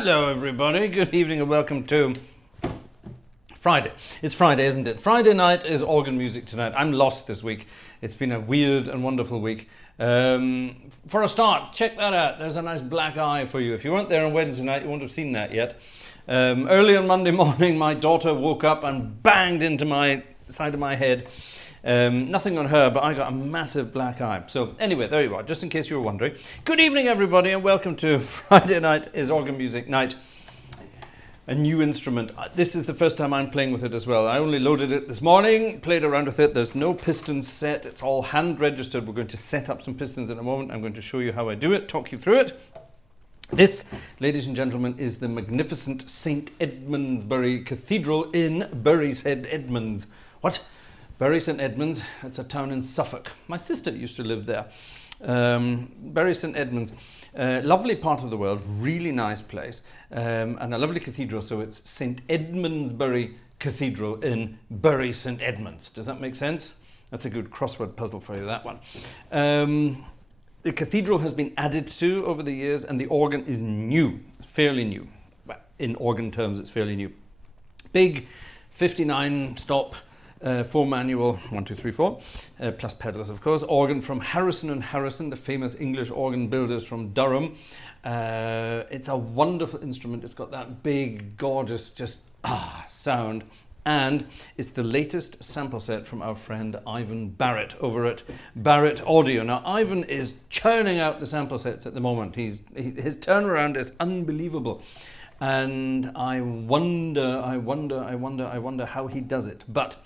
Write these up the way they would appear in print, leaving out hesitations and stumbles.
Hello everybody, good evening and welcome to Friday. It's Friday, isn't it? Friday night is organ music tonight. I'm lost this week. It's been a weird and wonderful week. For a start, check that out. There's a nice black eye for you. If you weren't there on Wednesday night, you won't have seen that yet. Early on Monday morning, my daughter woke up and banged into my side of my head. Nothing on her, but I got a massive black eye. So anyway, there you are, just in case you were wondering. Good evening everybody and welcome to Friday night is organ music night. A new instrument. This is the first time I'm playing with it as well. I only loaded it this morning, played around with it. There's no pistons set, it's all hand registered. We're going to set up some pistons in a moment. I'm going to show you how I do it, talk you through it. This, ladies and gentlemen, is the magnificent St. Edmundsbury Cathedral in Bury St. Edmunds. What? Bury St. Edmunds, it's a town in Suffolk. My sister used to live there. Bury St. Edmunds, lovely part of the world, really nice place, and a lovely cathedral. So it's St. Edmundsbury Cathedral in Bury St. Edmunds. Does that make sense? That's a good crossword puzzle for you, that one. The cathedral has been added to over the years, and the organ is new, fairly new. Well, in organ terms, it's fairly new. Big 59 stop. 4 manual, 1, 2, 3, 4, plus pedals of course, organ from Harrison and Harrison, the famous English organ builders from Durham. It's a wonderful instrument. It's got that big, gorgeous, just sound, and it's the latest sample set from our friend Ivan Barritt over at Barritt Audio. Now Ivan is churning out the sample sets at the moment. His turnaround is unbelievable. And I wonder how he does it. But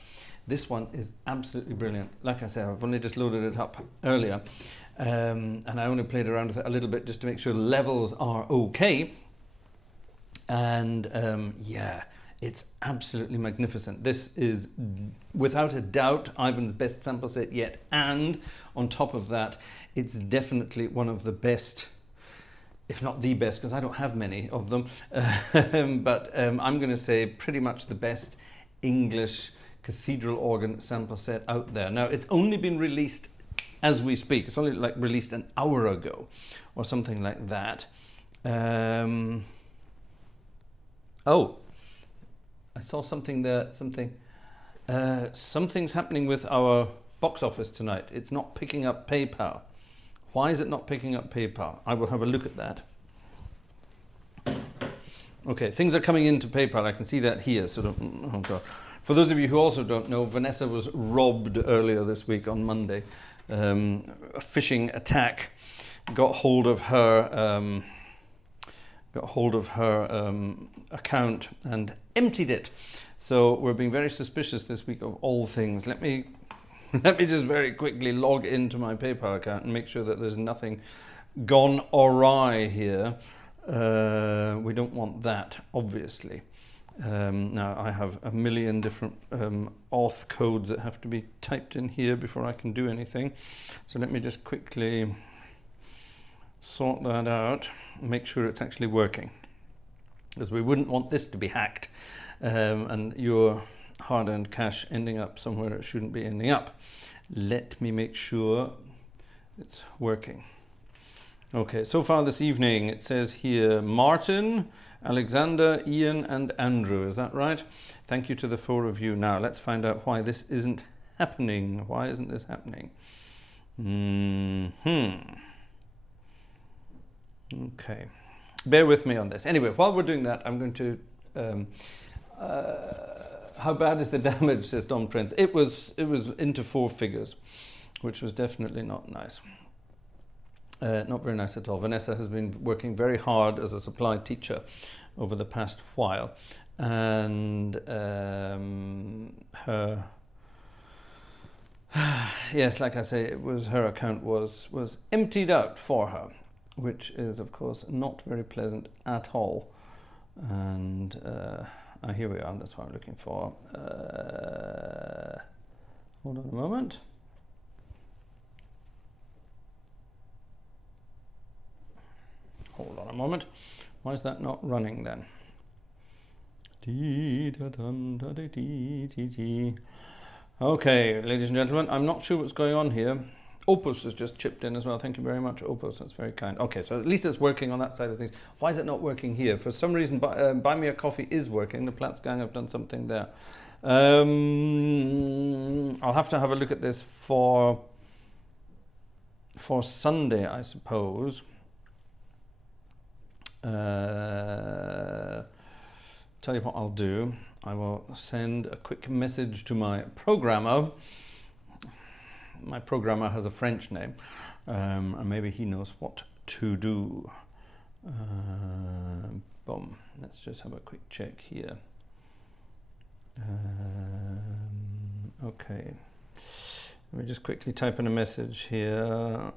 this one is absolutely brilliant. Like I said, I've only just loaded it up earlier, and I only played around with it a little bit just to make sure levels are okay. And yeah, it's absolutely magnificent. This is without a doubt Ivan's best sample set yet, and on top of that, it's definitely one of the best, if not the best, because I don't have many of them, but I'm going to say pretty much the best English cathedral organ sample set out there. Now, it's only been released as we speak. It's only like released an hour ago or something like that. Oh, I saw something there, something's happening with our box office tonight. It's not picking up PayPal. Why is it not picking up PayPal? I will have a look at that. Okay, things are coming into PayPal. I can see that here. So, oh God. For those of you who also don't know, Vanessa was robbed earlier this week on Monday. A phishing attack got hold of her account and emptied it. So we're being very suspicious this week of all things. Let me just very quickly log into my PayPal account and make sure that there's nothing gone awry here. We don't want that, obviously. Now I have a million different auth codes that have to be typed in here before I can do anything. So let me just quickly sort that out and make sure it's actually working, because we wouldn't want this to be hacked and your hard-earned cash ending up somewhere it shouldn't be ending up. Let me make sure it's working. Okay, so far this evening it says here Martin, Alexander, Ian and Andrew. Is that right? Thank you to the 4 of you. Now let's find out why this isn't happening. Why isn't this happening? Okay, bear with me on this. Anyway, while we're doing that, I'm going to how bad is the damage, says Don Prince. It was into 4 figures, which was definitely not nice. Not very nice at all. Vanessa has been working very hard as a supply teacher over the past while, and her yes, like I say, her account was emptied out for her, which is of course not very pleasant at all. And here we are. That's what I'm looking for. Hold on a moment. Hold on a moment. Why is that not running then? Okay, ladies and gentlemen, I'm not sure what's going on here. Opus has just chipped in as well. Thank you very much, Opus. That's very kind. Okay, so at least it's working on that side of things. Why is it not working here? For some reason, Buy Me a Coffee is working. The Platts gang have done something there. I'll have to have a look at this for Sunday, I suppose. Tell you what I'll do. I will send a quick message to my programmer. My programmer has a French name, and maybe he knows what to do. Boom. Let's just have a quick check here. Okay. Let me just quickly type in a message here.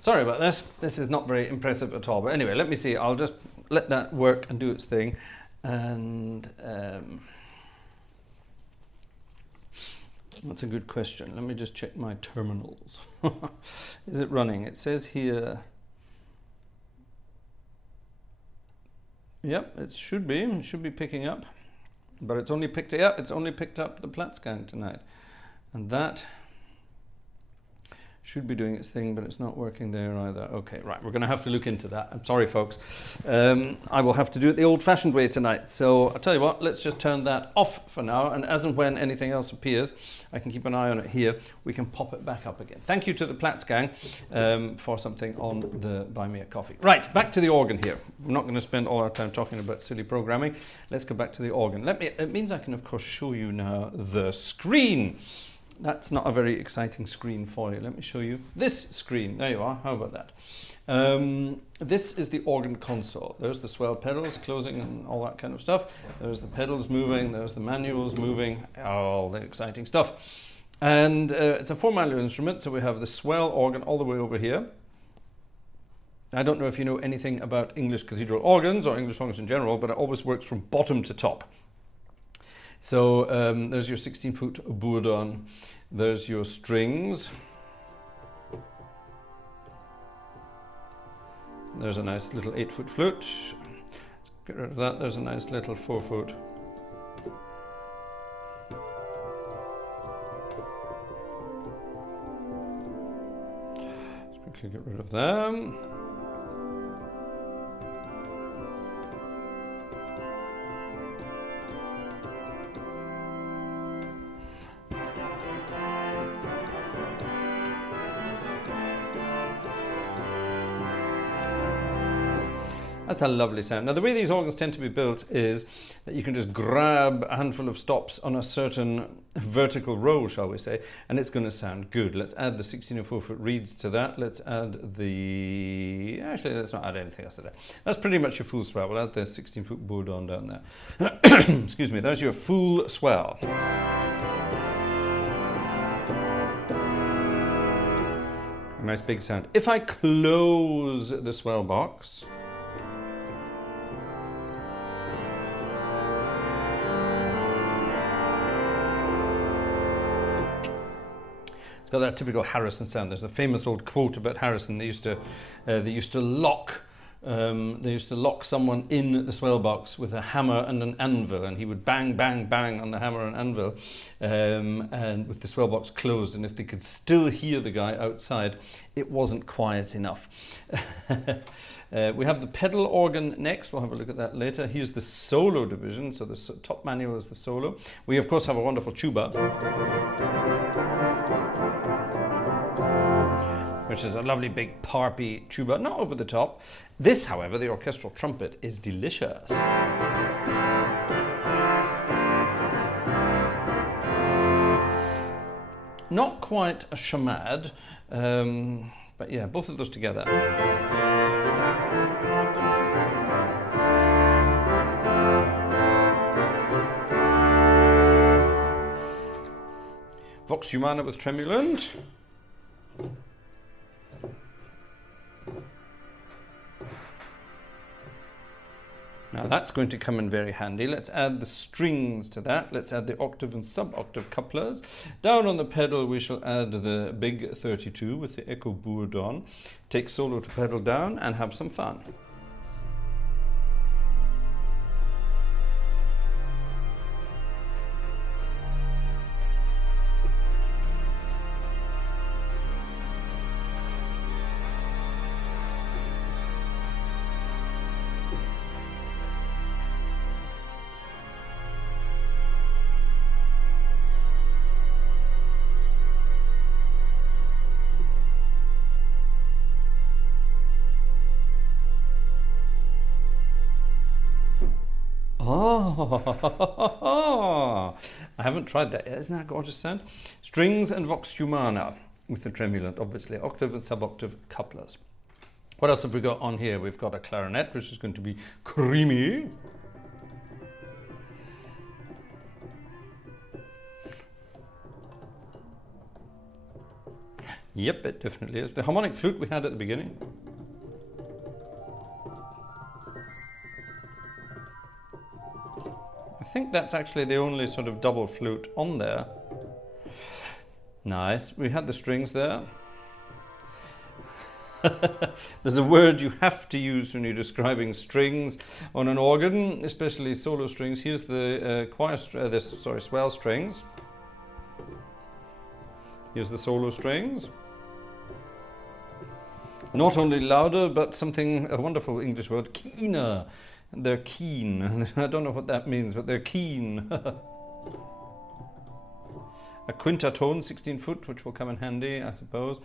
Sorry about this. This is not very impressive at all. But anyway, let me see. I'll just let that work and do its thing. And that's a good question. Let me just check my terminals. Is it running? It says here. Yep, it should be. It should be picking up. But it's only picked it up. It's only picked up the Platts gang tonight. And that should be doing its thing, but it's not working there either. Okay, right, we're going to have to look into that. I'm sorry, folks. I will have to do it the old-fashioned way tonight. So I'll tell you what, let's just turn that off for now, and as and when anything else appears, I can keep an eye on it here. We can pop it back up again. Thank you to the Platts gang for something on the Buy Me a Coffee. Right, back to the organ here. We're not going to spend all our time talking about silly programming. Let's go back to the organ. It means I can, of course, show you now the screen. That's not a very exciting screen for you. Let me show you this screen. There you are. How about that? This is the organ console. There's the swell pedals closing and all that kind of stuff. There's the pedals moving. There's the manuals moving. All the exciting stuff. And it's a 4-manual instrument. So we have the swell organ all the way over here. I don't know if you know anything about English cathedral organs or English organs in general, but it always works from bottom to top. So there's your 16-foot bourdon, there's your strings, there's a nice little 8-foot flute, let's get rid of that, there's a nice little 4-foot. Let's quickly get rid of them. That's a lovely sound. Now, the way these organs tend to be built is that you can just grab a handful of stops on a certain vertical row, shall we say, and it's going to sound good. Let's add the 16 and 4-foot reeds to that. Let's add the... Actually, let's not add anything else to that. That's pretty much your full swell. We'll add the 16-foot bourdon down there. Excuse me, there's your full swell. A nice big sound. If I close the swell box... It's got that typical Harrison sound. There's a famous old quote about Harrison. They used to lock someone in the swell box with a hammer and an anvil, and he would bang, bang, bang on the hammer and anvil, and with the swell box closed. And if they could still hear the guy outside, it wasn't quiet enough. We have the pedal organ next. We'll have a look at that later. Here's the solo division. So the top manual is the solo. We of course have a wonderful tuba, which is a lovely big parpy tuba, not over the top. This, however, the orchestral trumpet, is delicious. Not quite a chamade, but yeah, both of those together. Vox Humana with tremulant. Now that's going to come in very handy. Let's add the strings to that. Let's add the octave and sub-octave couplers. Down on the pedal we shall add the big 32 with the echo bourdon. Take solo to pedal down and have some fun. Oh, I haven't tried that yet. Isn't that a gorgeous sound? Strings and vox humana with the tremulant, obviously. Octave and sub-octave couplers. What else have we got on here? We've got a clarinet, which is going to be creamy. Yep, it definitely is. The harmonic flute we had at the beginning. I think that's actually the only sort of double flute on there. Nice. We had the strings there. There's a word you have to use when you're describing strings on an organ, especially solo strings. Here's the swell strings. Here's the solo strings. Not only louder, but something, a wonderful English word, keener. They're keen. I don't know what that means, but they're keen. A quintatone, 16 foot, which will come in handy, I suppose.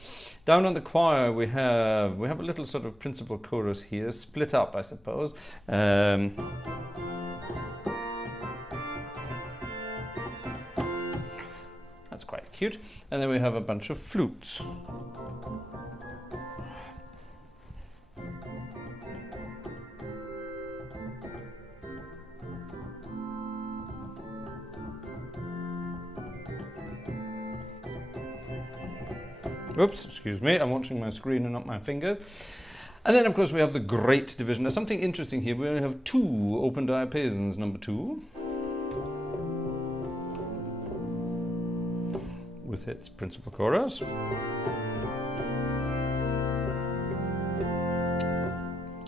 Down on the choir, we have a little sort of principal chorus here, split up, I suppose. That's quite cute. And then we have a bunch of flutes. Oops, excuse me, I'm watching my screen and not my fingers. And then, of course, we have the great division. There's something interesting here. We only have 2 open diapasons, number 2, with its principal chorus.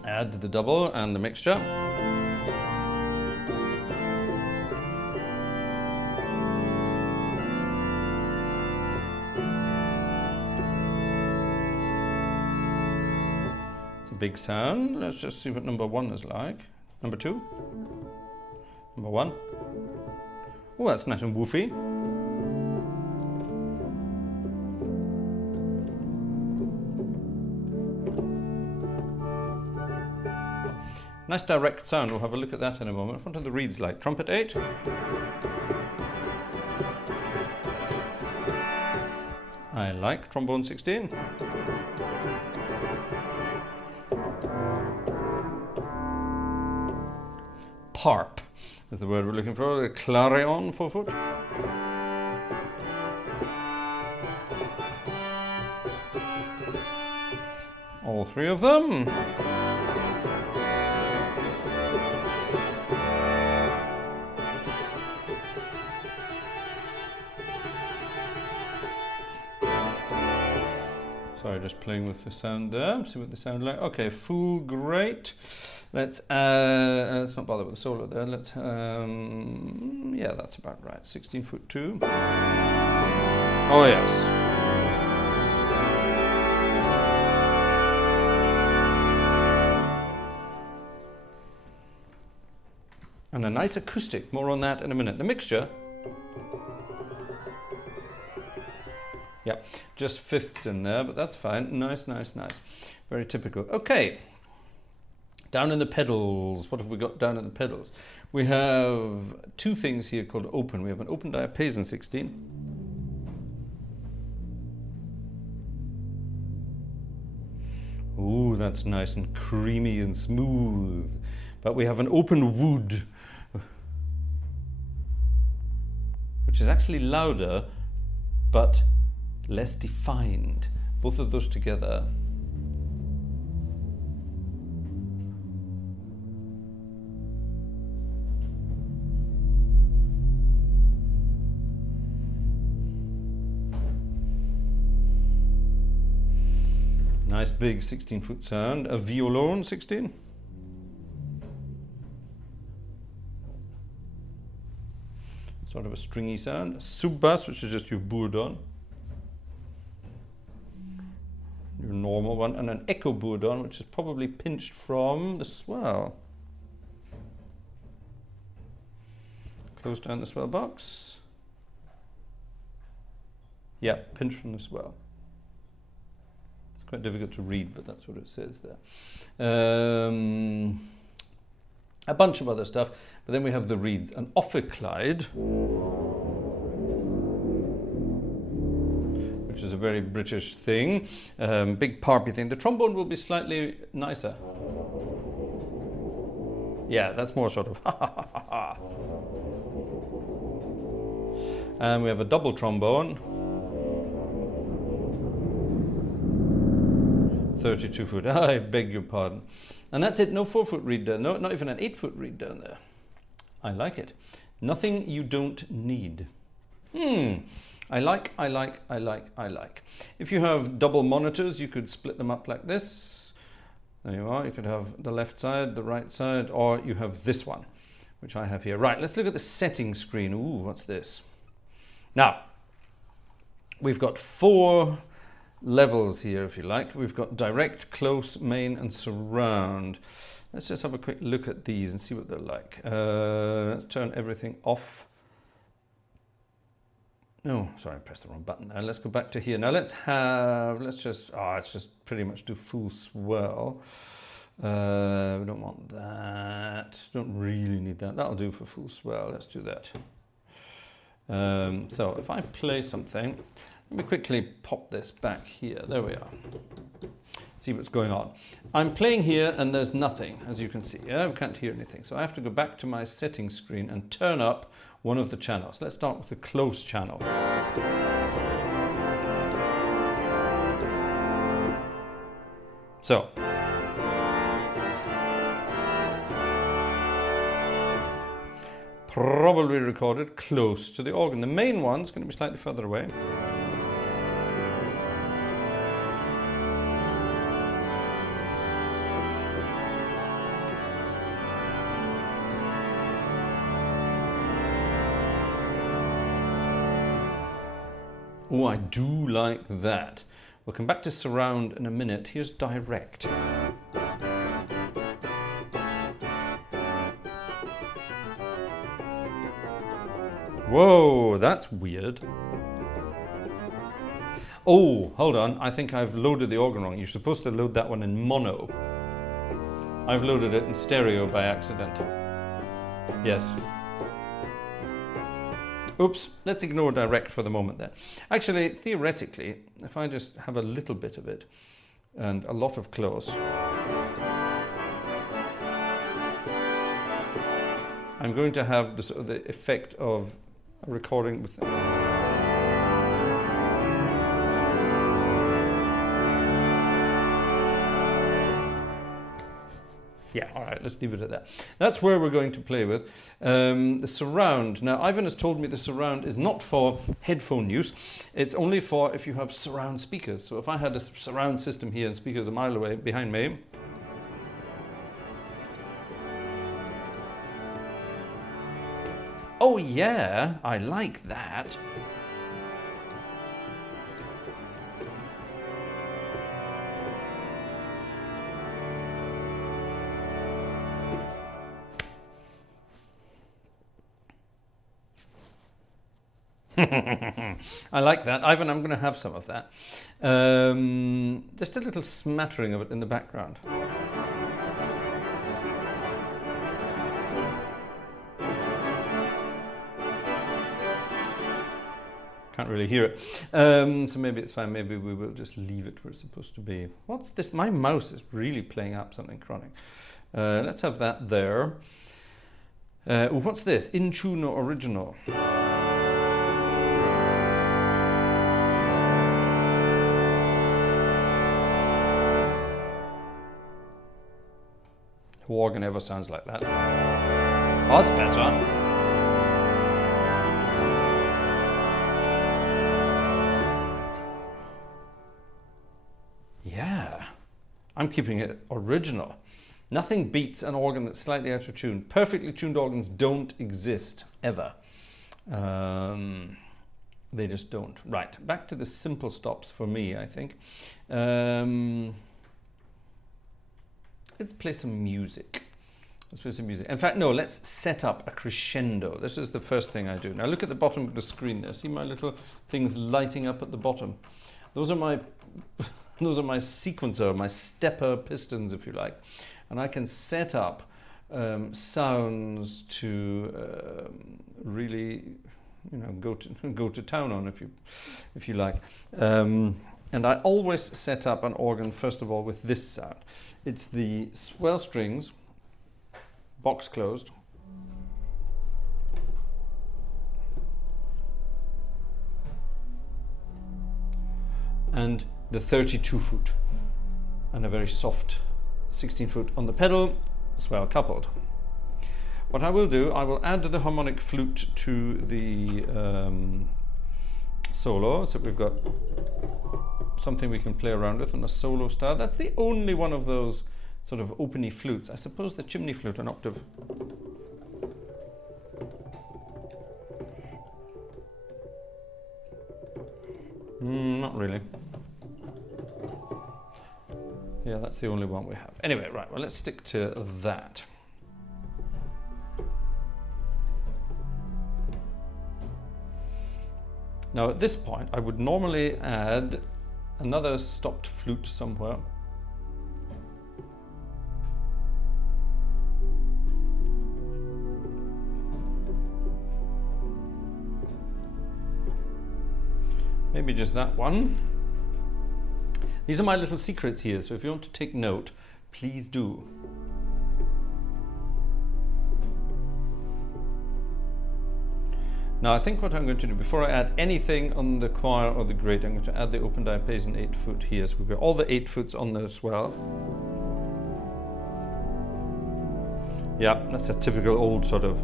Add the double and the mixture. Big sound. Let's just see what number 1 is like. Number 2. Number 1. Oh, that's nice and woofy. Nice direct sound. We'll have a look at that in a moment. What are the reeds like? Trumpet 8. I like trombone 16. Harp is the word we're looking for. A clarion 4 foot. All 3 of them. Sorry, just playing with the sound there. See what they sound like. Okay, full, great. Let's not bother with the solo there. Let's, yeah, that's about right. 16 foot 2. Oh yes. And a nice acoustic. More on that in a minute. The mixture. Yeah, just fifths in there, but that's fine. Nice, nice, nice. Very typical. Okay. Down in the pedals, what have we got down in the pedals? We have 2 things here called open. We have an open diapason 16. Ooh, that's nice and creamy and smooth. But we have an open wood, which is actually louder, but less defined. Both of those together. Nice big 16-foot sound. A violon 16. Sort of a stringy sound. A sub-bass, which is just your bourdon. Your normal one. And an echo bourdon, which is probably pinched from the swell. Close down the swell box. Yeah, pinched from the swell. It's quite difficult to read, but that's what it says there. A bunch of other stuff, but then we have the reeds. An ophicleide, which is a very British thing, big parpy thing. The trombone will be slightly nicer. Yeah, that's more sort of ha ha ha ha ha. And we have a double trombone. 32 foot, I beg your pardon. And that's it, no 4-foot reed down, no, not even an 8-foot reed down there. I like it. Nothing you don't need. I like. If you have double monitors, you could split them up like this. There you are, you could have the left side, the right side, or you have this one, which I have here. Right, let's look at the setting screen. Ooh, what's this? Now, we've got 4 levels here, if you like. We've got direct, close, main, and surround. Let's just have a quick look at these and see what they're like. Let's turn everything off. No, sorry, I pressed the wrong button there. Let's go back to here. Now let's just pretty much do full swell. We don't want that. Don't really need that. That'll do for full swell. Let's do that. So if I play something, let me quickly pop this back here. There we are. See what's going on. I'm playing here and there's nothing, as you can see. Yeah, we can't hear anything. So I have to go back to my settings screen and turn up one of the channels. Let's start with the close channel. So. Probably recorded close to the organ. The main one's going to be slightly further away. Oh, I do like that. We'll come back to surround in a minute. Here's direct. Whoa, that's weird. Oh, hold on. I think I've loaded the organ wrong. You're supposed to load that one in mono. I've loaded it in stereo by accident. Yes. Oops, let's ignore direct for the moment then. Actually, theoretically, if I just have a little bit of it and a lot of close, I'm going to have the effect of a recording with... Yeah, all right, let's leave it at that. That's where we're going to play with. The surround. Now, Ivan has told me the surround is not for headphone use. It's only for if you have surround speakers. So if I had a surround system here and speakers a mile away behind me, oh yeah, I like that. I like that. Ivan, I'm going to have some of that. Just a little smattering of it in the background. Can't really hear it. So maybe it's fine. Maybe we will just leave it where it's supposed to be. What's this? My mouse is really playing up something chronic. Let's have that there. What's this? In tune or original? Who organ ever sounds like that? Oh, it's better. Yeah. I'm keeping it original. Nothing beats an organ that's slightly out of tune. Perfectly tuned organs don't exist, ever. They just don't. Right, back to the simple stops for me, I think. Let's play some music. Let's play some music. In fact, no, let's set up a crescendo. This is the first thing I do. Now look at the bottom of the screen there. See my little things lighting up at the bottom? Those are my those are my sequencer, my stepper pistons, if you like. And I can set up sounds to really, you know, go to town on, if you like. And I always set up an organ first of all with this sound. It's the swell strings, box closed, and the 32 foot, and a very soft 16 foot on the pedal, swell coupled. What I will do, I will add the harmonic flute to the solo, so we've got something we can play around with on a solo style. That's the only one of those sort of openy flutes. I suppose the chimney flute, an octave. Not really. Yeah, that's the only one we have. Anyway, right, well, let's stick to that. Now at this point, I would normally add another stopped flute somewhere. Maybe just that one. These are my little secrets here, so if you want to take note, please do. Now I think what I'm going to do, before I add anything on the choir or the grate, I'm going to add the open diapason 8 foot here. So we've got all the 8 foots on the swell. Yeah, that's a typical old sort of,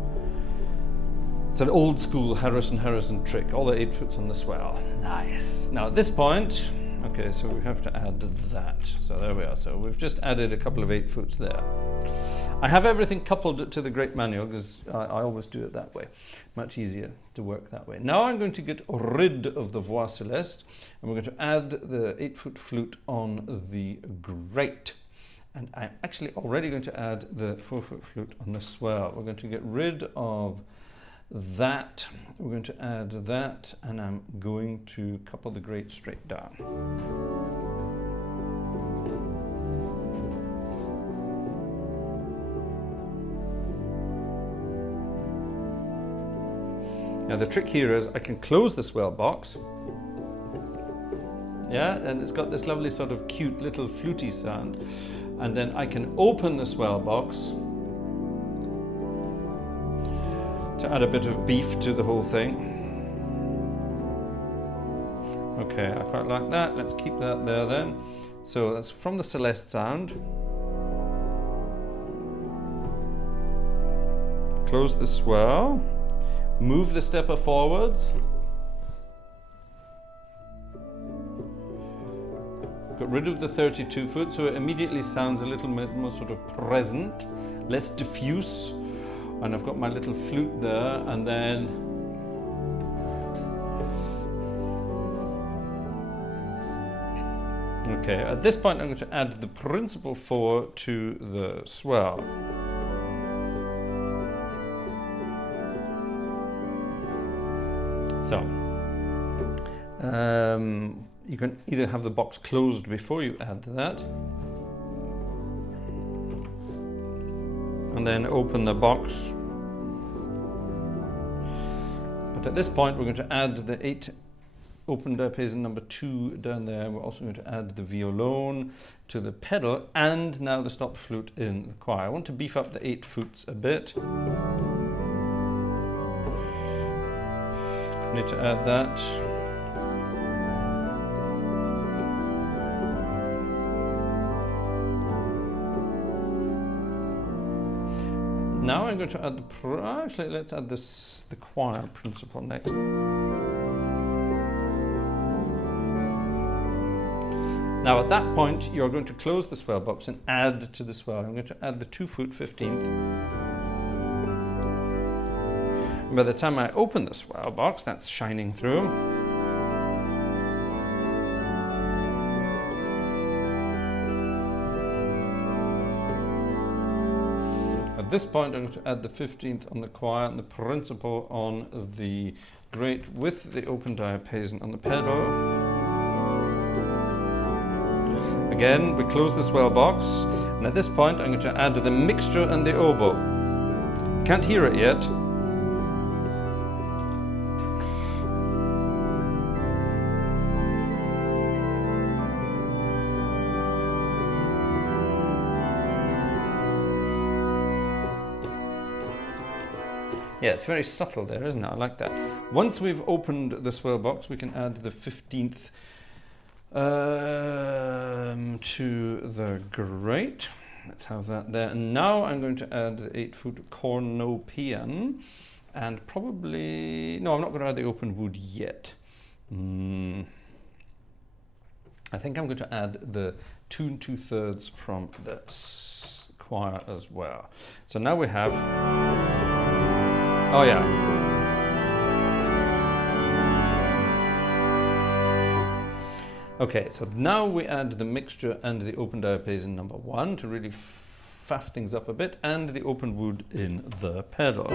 it's an old school Harrison trick. All the 8 foots on the swell. Nice. Now at this point, okay, so we have to add that. So there we are. So we've just added a couple of 8 foots there. I have everything coupled to the grate manual because I always do it that way. Much easier to work that way. Now I'm going to get rid of the voix celeste, and we're going to add the 8 foot flute on the grate. And I'm actually already going to add the 4 foot flute on the swell. We're going to get rid of that, we're going to add that, and I'm going to couple the grate straight down. Now the trick here is I can close the swell box, yeah, and it's got this lovely sort of cute little fluty sound, and then I can open the swell box to add a bit of beef to the whole thing. Okay, I quite like that. Let's keep that there then. So that's from the Celeste sound. Close the swell. Move the stepper forwards. Got rid of the 32 foot, so it immediately sounds a little bit more sort of present, less diffuse. And I've got my little flute there, and then okay, at this point I'm going to add the principal 4 to the swell. So you can either have the box closed before you add that, and then open the box. But at this point we're going to add the 8 open diapason number 2 down there. We're also going to add the violone to the pedal, and now the stop flute in the choir. I want to beef up the 8 foots a bit. Need to add that. Now I'm going to add the, actually let's add this, the choir principle next. Now Now at that point, you're going to close the swell box and add to the swell. I'm going to add the 2-foot 15th. And by the time I open the swell box, that's shining through. At this point, I'm going to add the 15th on the choir and the principal on the grate with the open diapason on the pedal. Again, we close the swell box, and at this point, I'm going to add the mixture and the oboe. Can't hear it yet. Yeah, it's very subtle there, isn't it? I like that. Once we've opened the swell box, we can add the 15th to the grate. Let's have that there. And now I'm going to add the 8-foot cornopian, and probably, no, I'm not going to add the open wood yet. I think I'm going to add the 2 2/3 from the choir as well. So now we have, oh yeah. Okay, so now we add the mixture and the open diapason number 1 to really faff things up a bit, and the open wood in the pedal.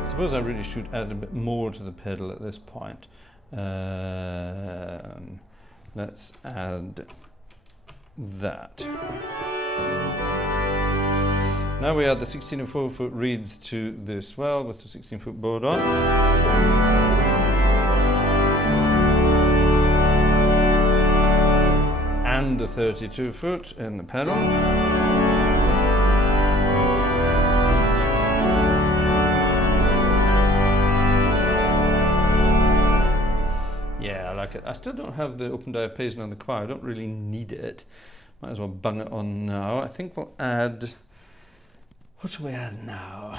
I suppose I really should add a bit more to the pedal at this point. Let's add that. Now we add the 16 and 4-foot reeds to the swell with the 16-foot board on. And the 32-foot in the pedal. I still don't have the open diapason on the choir. I don't really need it. Might as well bung it on now. I think we'll add, what shall we add now?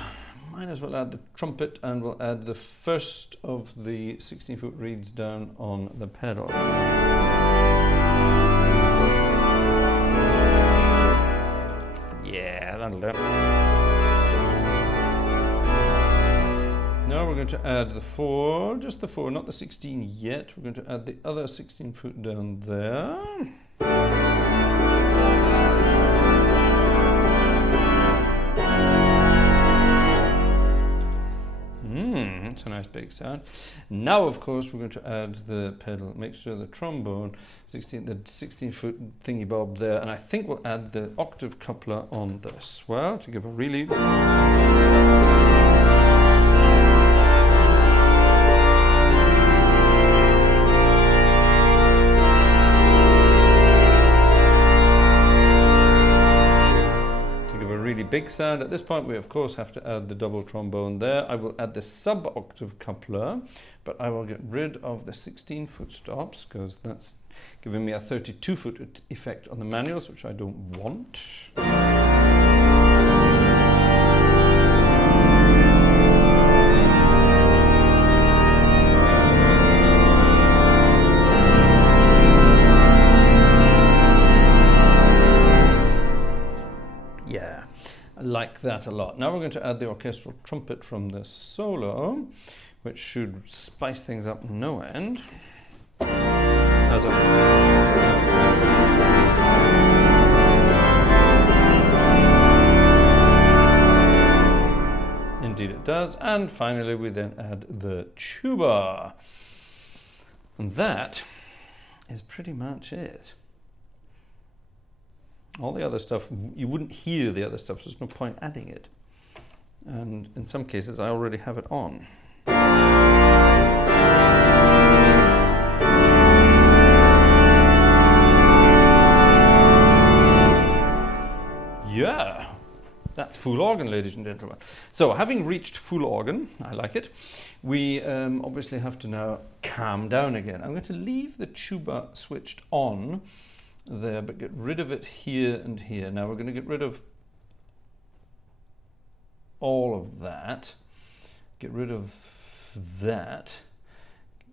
Might as well add the trumpet, and we'll add the first of the 16-foot reeds down on the pedal. Yeah, that'll do. Now we're going to add the 4, just the 4, not the 16 yet. We're going to add the other 16-foot down there. That's a nice big sound. Now, of course, we're going to add the pedal mixture, the trombone, the 16-foot thingy bob there, and I think we'll add the octave coupler on the swell to give a really big sound. At this point we of course have to add the double trombone there. I will add the sub-octave coupler, but I will get rid of the 16-foot stops because that's giving me a 32-foot effect on the manuals, which I don't want. Like that a lot. Now we're going to add the orchestral trumpet from the solo, which should spice things up no end. As indeed it does. And finally we then add the tuba. And that is pretty much it. All the other stuff, you wouldn't hear the other stuff, so there's no point adding it. And in some cases, I already have it on. Yeah, that's full organ, ladies and gentlemen. So, having reached full organ, I like it, we obviously have to now calm down again. I'm going to leave the tuba switched on there, but get rid of it here and here. Now we're going to get rid of all of that. Get rid of that.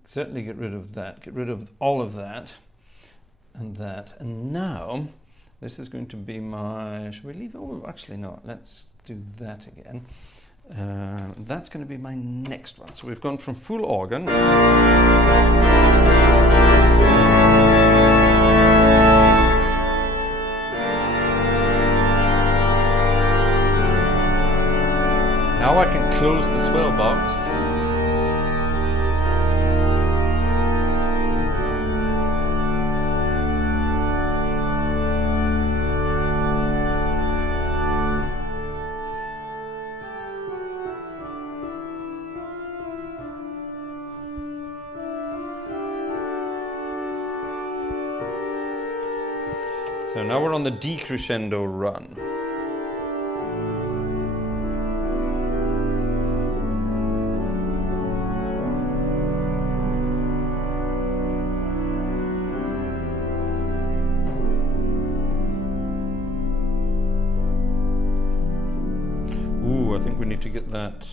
Certainly get rid of that. Get rid of all of that and that. And now this is going to be my, should we leave it? Oh, actually no, let's do that again. That's going to be my next one. So we've gone from full organ. Now I can close the swell box. So now we're on the decrescendo run. Ooh, I think we need to get that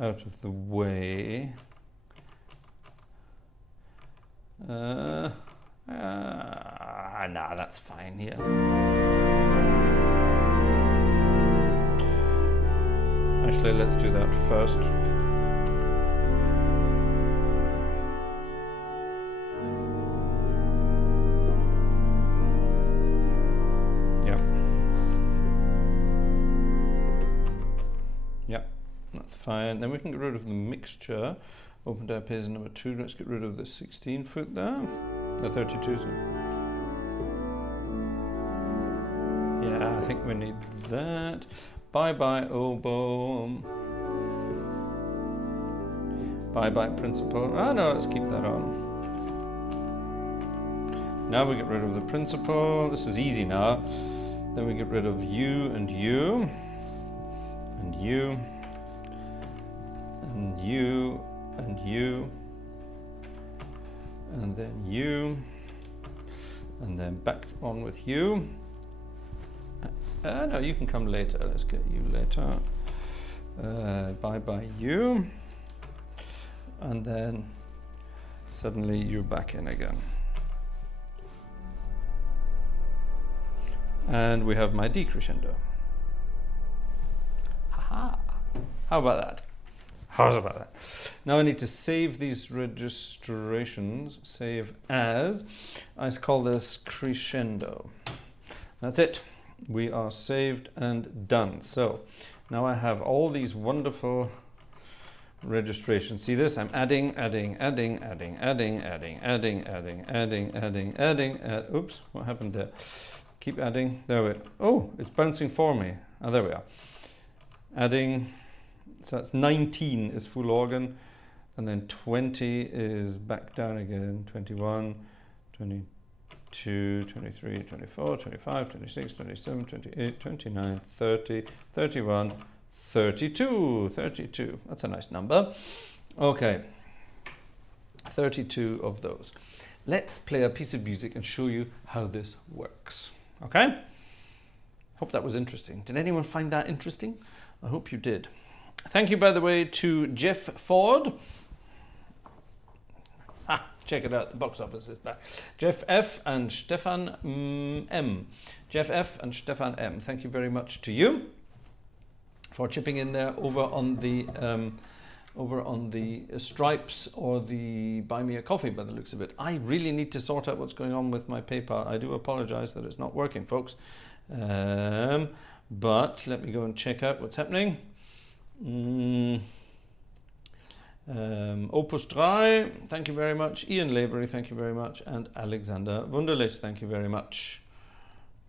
out of the way. Nah, that's fine here. Actually, let's do that first. Yep. Yep, that's fine. Then we can get rid of the mixture. Open diapason number 2. Let's get rid of the 16 foot there. The 32. So. Yeah, I think we need that. Bye-bye oboe. Bye-bye principal. Ah, no, let's keep that on. Now we get rid of the principal. This is easy now. Then we get rid of you and you. And you. And you. And you. And then you. And then back on with you. No, you can come later. Let's get you later. Bye-bye you. And then suddenly you're back in again. And we have my decrescendo. Haha. How about that? How's about that? Now I need to save these registrations. Save as. I call this crescendo. That's it. We are saved and done. So now I have all these wonderful registrations. See this? I'm adding. Oops, what happened there? Keep adding. There we go. Oh, it's bouncing for me. Oh, there we are. Adding. So that's 19 is full organ, and then 20 is back down again. 21, 22, 23, 24, 25, 26, 27, 28, 29, 30, 31, 32. 32. That's a nice number. Okay. 32 of those. Let's play a piece of music and show you how this works. Okay? Hope that was interesting. Did anyone find that interesting? I hope you did. Thank you, by the way, to Jeff Ford. Check it out, the box office is back. Jeff F. and Stefan M. Jeff F. and Stefan M. Thank you very much to you for chipping in there over on the Stripes or the Buy Me a Coffee by the looks of it. I really need to sort out what's going on with my PayPal. I do apologize that it's not working, folks. But let me go and check out what's happening. Opus 3, thank you very much. Ian Lavery, thank you very much. And Alexander Wunderlich, thank you very much.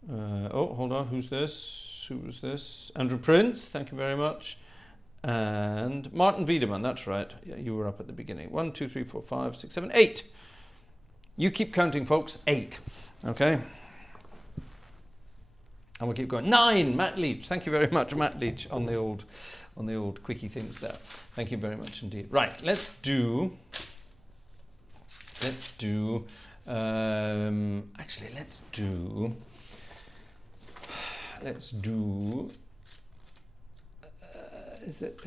Oh, hold on, who's this? Who was this? Andrew Prince, thank you very much. And Martin Wiedemann, that's right. Yeah, you were up at the beginning. 1, 2, 3, 4, 5, 6, 7, 8. You keep counting, folks. 8. Okay. And we'll keep going. 9, Matt Leach. Thank you very much, Matt Leach, on the old quickie things there. Thank you very much indeed. Right, let's do Actually, let's do. Is it?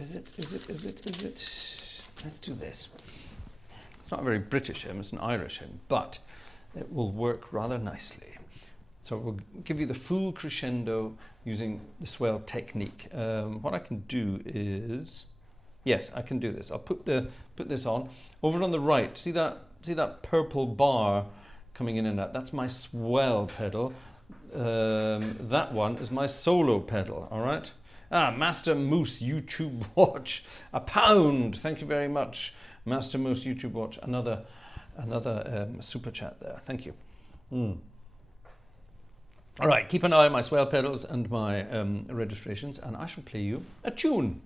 Let's do this. It's not a very British hymn, it's an Irish hymn, but it will work rather nicely. So we'll give you the full crescendo using the swell technique. What I can do is, yes, I can do this. I'll put this on. Over on the right, see that purple bar coming in and out? That's my swell pedal. That one is my solo pedal, all right? Master Moose YouTube Watch, £1. Thank you very much, Master Moose YouTube Watch. Another super chat there. Thank you. All right, keep an eye on my swell pedals and my registrations, and I shall play you a tune.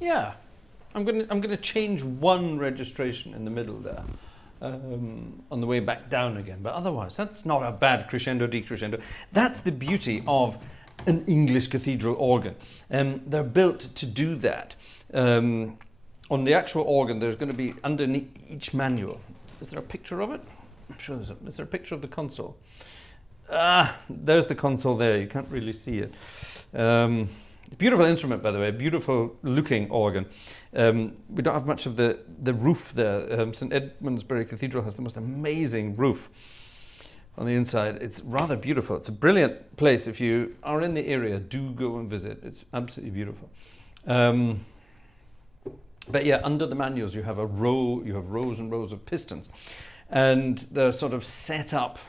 Yeah, I'm gonna change one registration in the middle there, on the way back down again. But otherwise, that's not a bad crescendo decrescendo. That's the beauty of an English cathedral organ. They're built to do that. On the actual organ, there's going to be underneath each manual. Is there a picture of it? I'm sure there's is there a picture of the console? Ah, there's the console there. You can't really see it. Beautiful instrument, by the way. Beautiful looking organ. We don't have much of the roof there. St Edmundsbury Cathedral has the most amazing roof on the inside. It's rather beautiful. It's a brilliant place. If you are in the area, do go and visit. It's absolutely beautiful. But yeah, under the manuals you have rows and rows of pistons, and they're sort of set up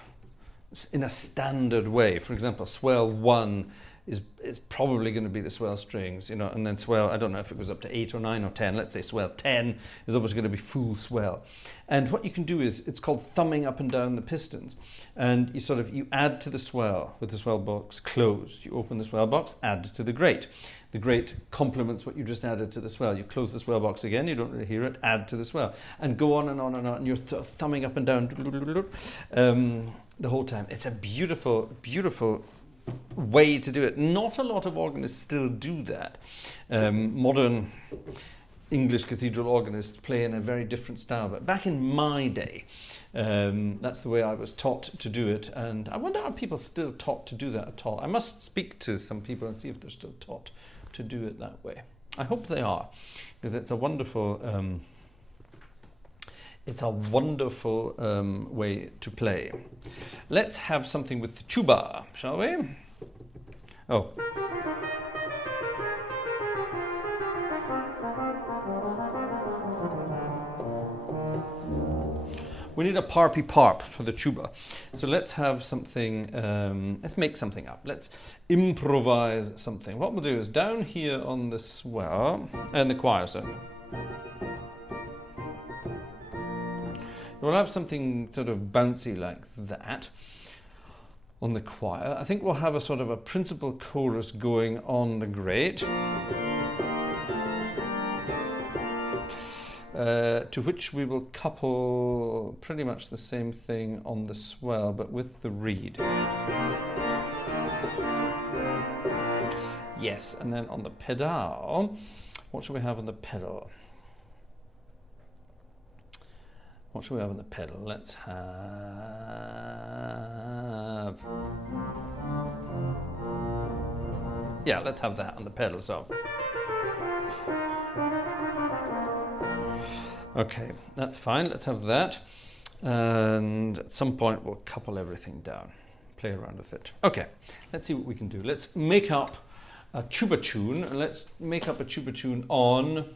in a standard way. For example, swell 1 is probably going to be the swell strings, you know, and then swell, I don't know if it goes up to 8 or 9 or 10, let's say swell 10 is obviously going to be full swell. And what you can do is, it's called thumbing up and down the pistons, and you add to the swell with the swell box closed. You open the swell box, add to the grate. The grate complements what you just added to the swell. You close the swell box again, you don't really hear it, add to the swell, and go on and on and on, and you're thumbing up and down the whole time. It's a beautiful, beautiful way to do it. Not a lot of organists still do that. Modern English cathedral organists play in a very different style, but back in my day, that's the way I was taught to do it, and I wonder are people still taught to do that at all. I must speak to some people and see if they're still taught to do it that way. I hope they are, because it's a wonderful way to play. Let's have something with the tuba, shall we? Oh. We need a parpy parp for the tuba. So let's have something, let's make something up. Let's improvise something. What we'll do is down here on the swell, and the choir, so we'll have something sort of bouncy like that on the choir. I think we'll have a sort of a principal chorus going on the grate. To which we will couple pretty much the same thing on the swell, but with the reed. Yes, and then on the pedal, what should we have on the pedal? What should we have on the pedal? Let's have... yeah, let's have that on the pedal, so... okay, that's fine, let's have that. And at some point we'll couple everything down, play around with it. Okay, let's see what we can do. Let's make up a tuba tune. Let's make up a tuba tune on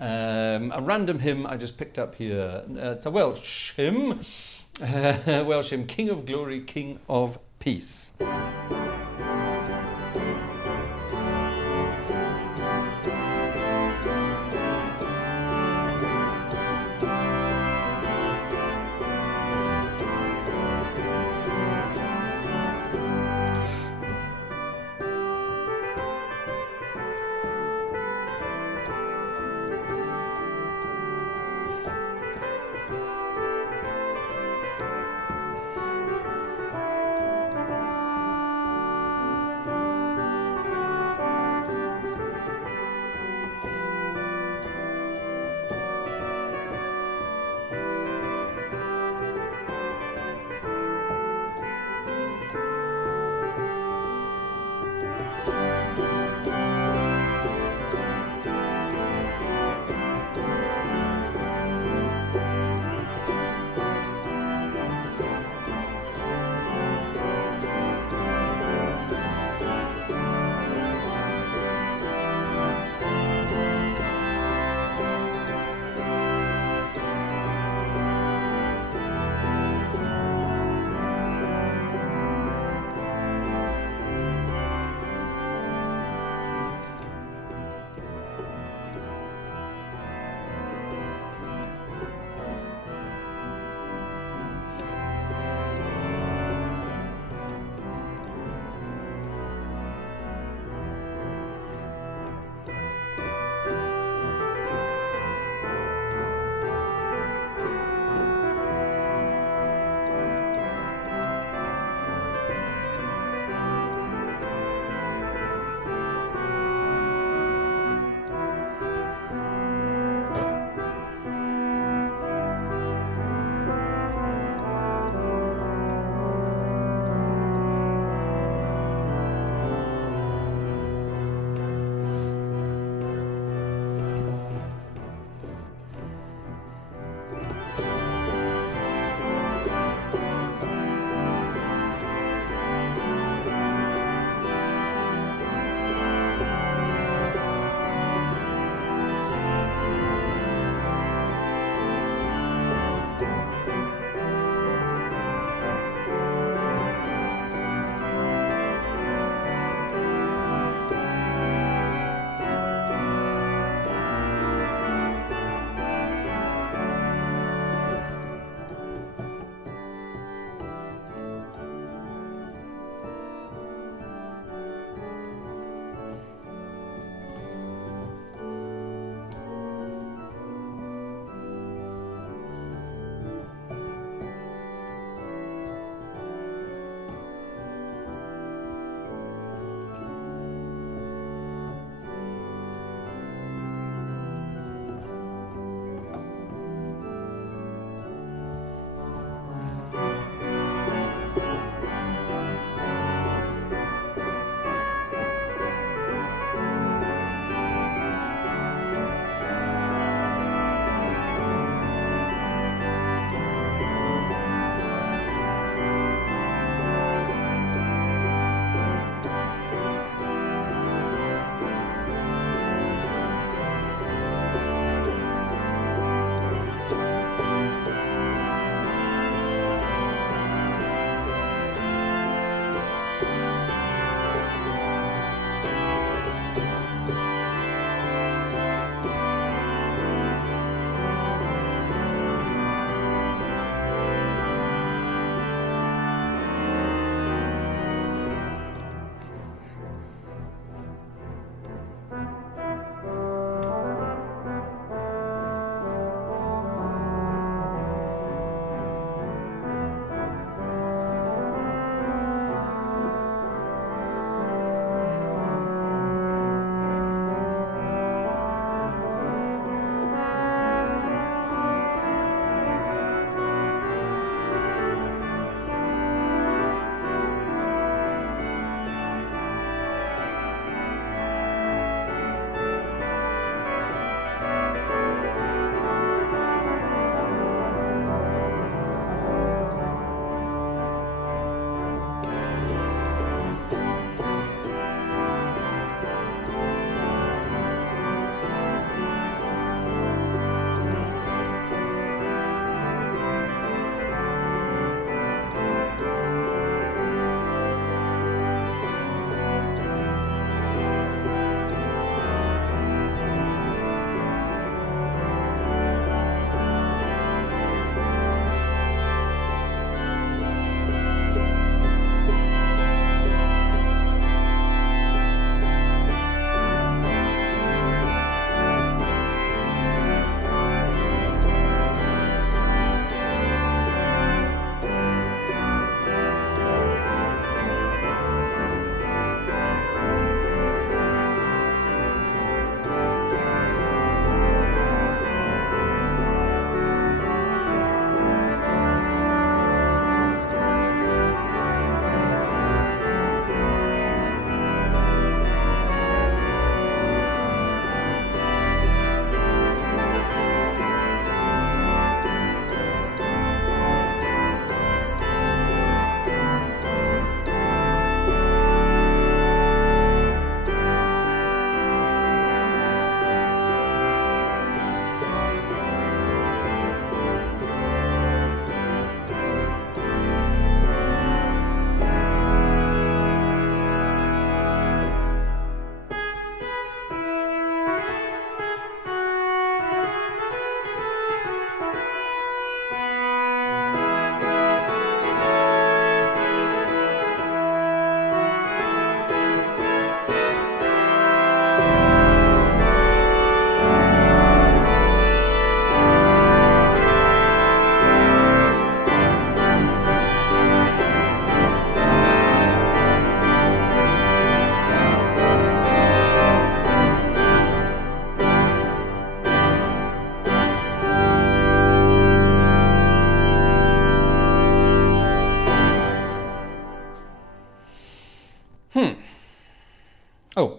a random hymn I just picked up here. It's a Welsh hymn. Welsh hymn, King of Glory, King of Peace.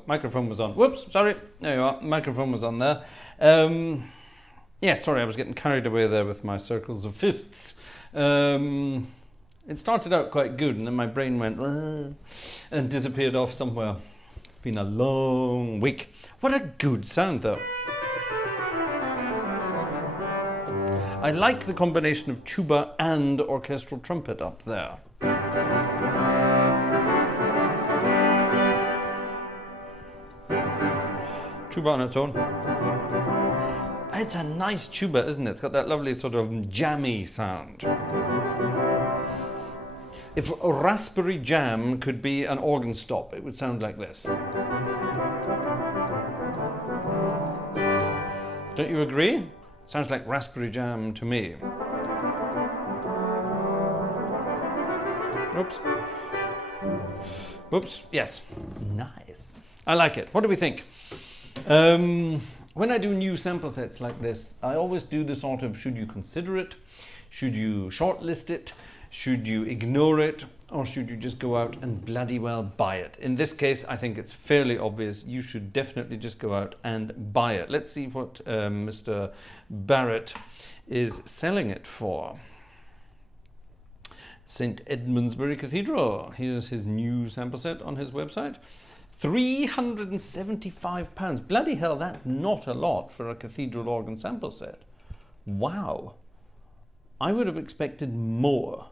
microphone was on. Whoops, sorry. There you are. Microphone was on there. Yeah, sorry, I was getting carried away there with my circles of fifths. It started out quite good, and then my brain went and disappeared off somewhere. It's been a long week. What a good sound, though. I like the combination of tuba and orchestral trumpet up there. Tuba on its own. It's a nice tuba, isn't it? It's got that lovely sort of jammy sound. If a raspberry jam could be an organ stop, it would sound like this. Don't you agree? Sounds like raspberry jam to me. Oops. Whoops. Yes. Nice. I like it. What do we think? When I do new sample sets like this, I always do the sort of, should you consider it? Should you shortlist it? Should you ignore it? Or should you just go out and bloody well buy it? In this case, I think it's fairly obvious. You should definitely just go out and buy it. Let's see what Mr. Barritt is selling it for. St. Edmundsbury Cathedral. Here's his new sample set on his website. £375. Bloody hell, that's not a lot for a cathedral organ sample set. Wow. I would have expected more.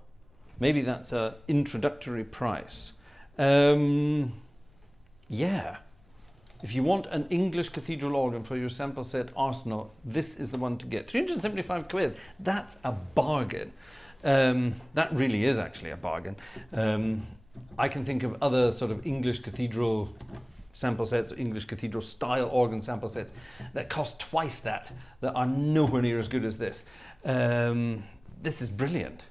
Maybe that's an introductory price. Yeah. If you want an English cathedral organ for your sample set arsenal, this is the one to get. 375 quid. That's a bargain. That really is actually a bargain. I can think of other sort of English cathedral sample sets, or English cathedral style organ sample sets that cost twice that are nowhere near as good as this. This is brilliant.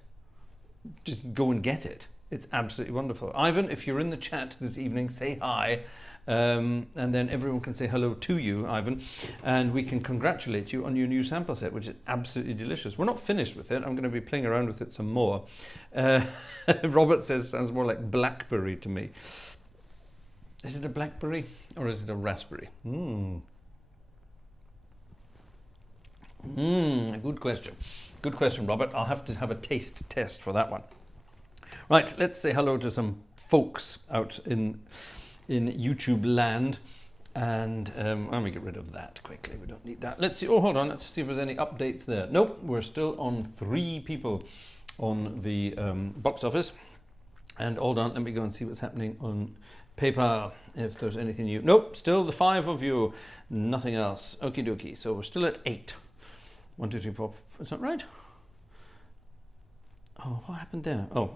Just go and get it. It's absolutely wonderful. Ivan, if you're in the chat this evening, say hi. And then everyone can say hello to you, Ivan, and we can congratulate you on your new sample set, which is absolutely delicious. We're not finished with it. I'm going to be playing around with it some more. Robert says, sounds more like blackberry to me. Is it a blackberry or is it a raspberry? Good question. Good question, Robert. I'll have to have a taste test for that one. Right, let's say hello to some folks out in YouTube land. And let me get rid of that quickly. We don't need that. Let's see. Oh, hold on. Let's see if there's any updates there. Nope, we're still on 3 people on the box office. And hold on, let me go and see what's happening on PayPal, if there's anything new. Nope, still the 5 of you. Nothing else. Okie dokie. So we're still at 8. 1, 2, 3, 4. Is that right? Oh, what happened there? Oh,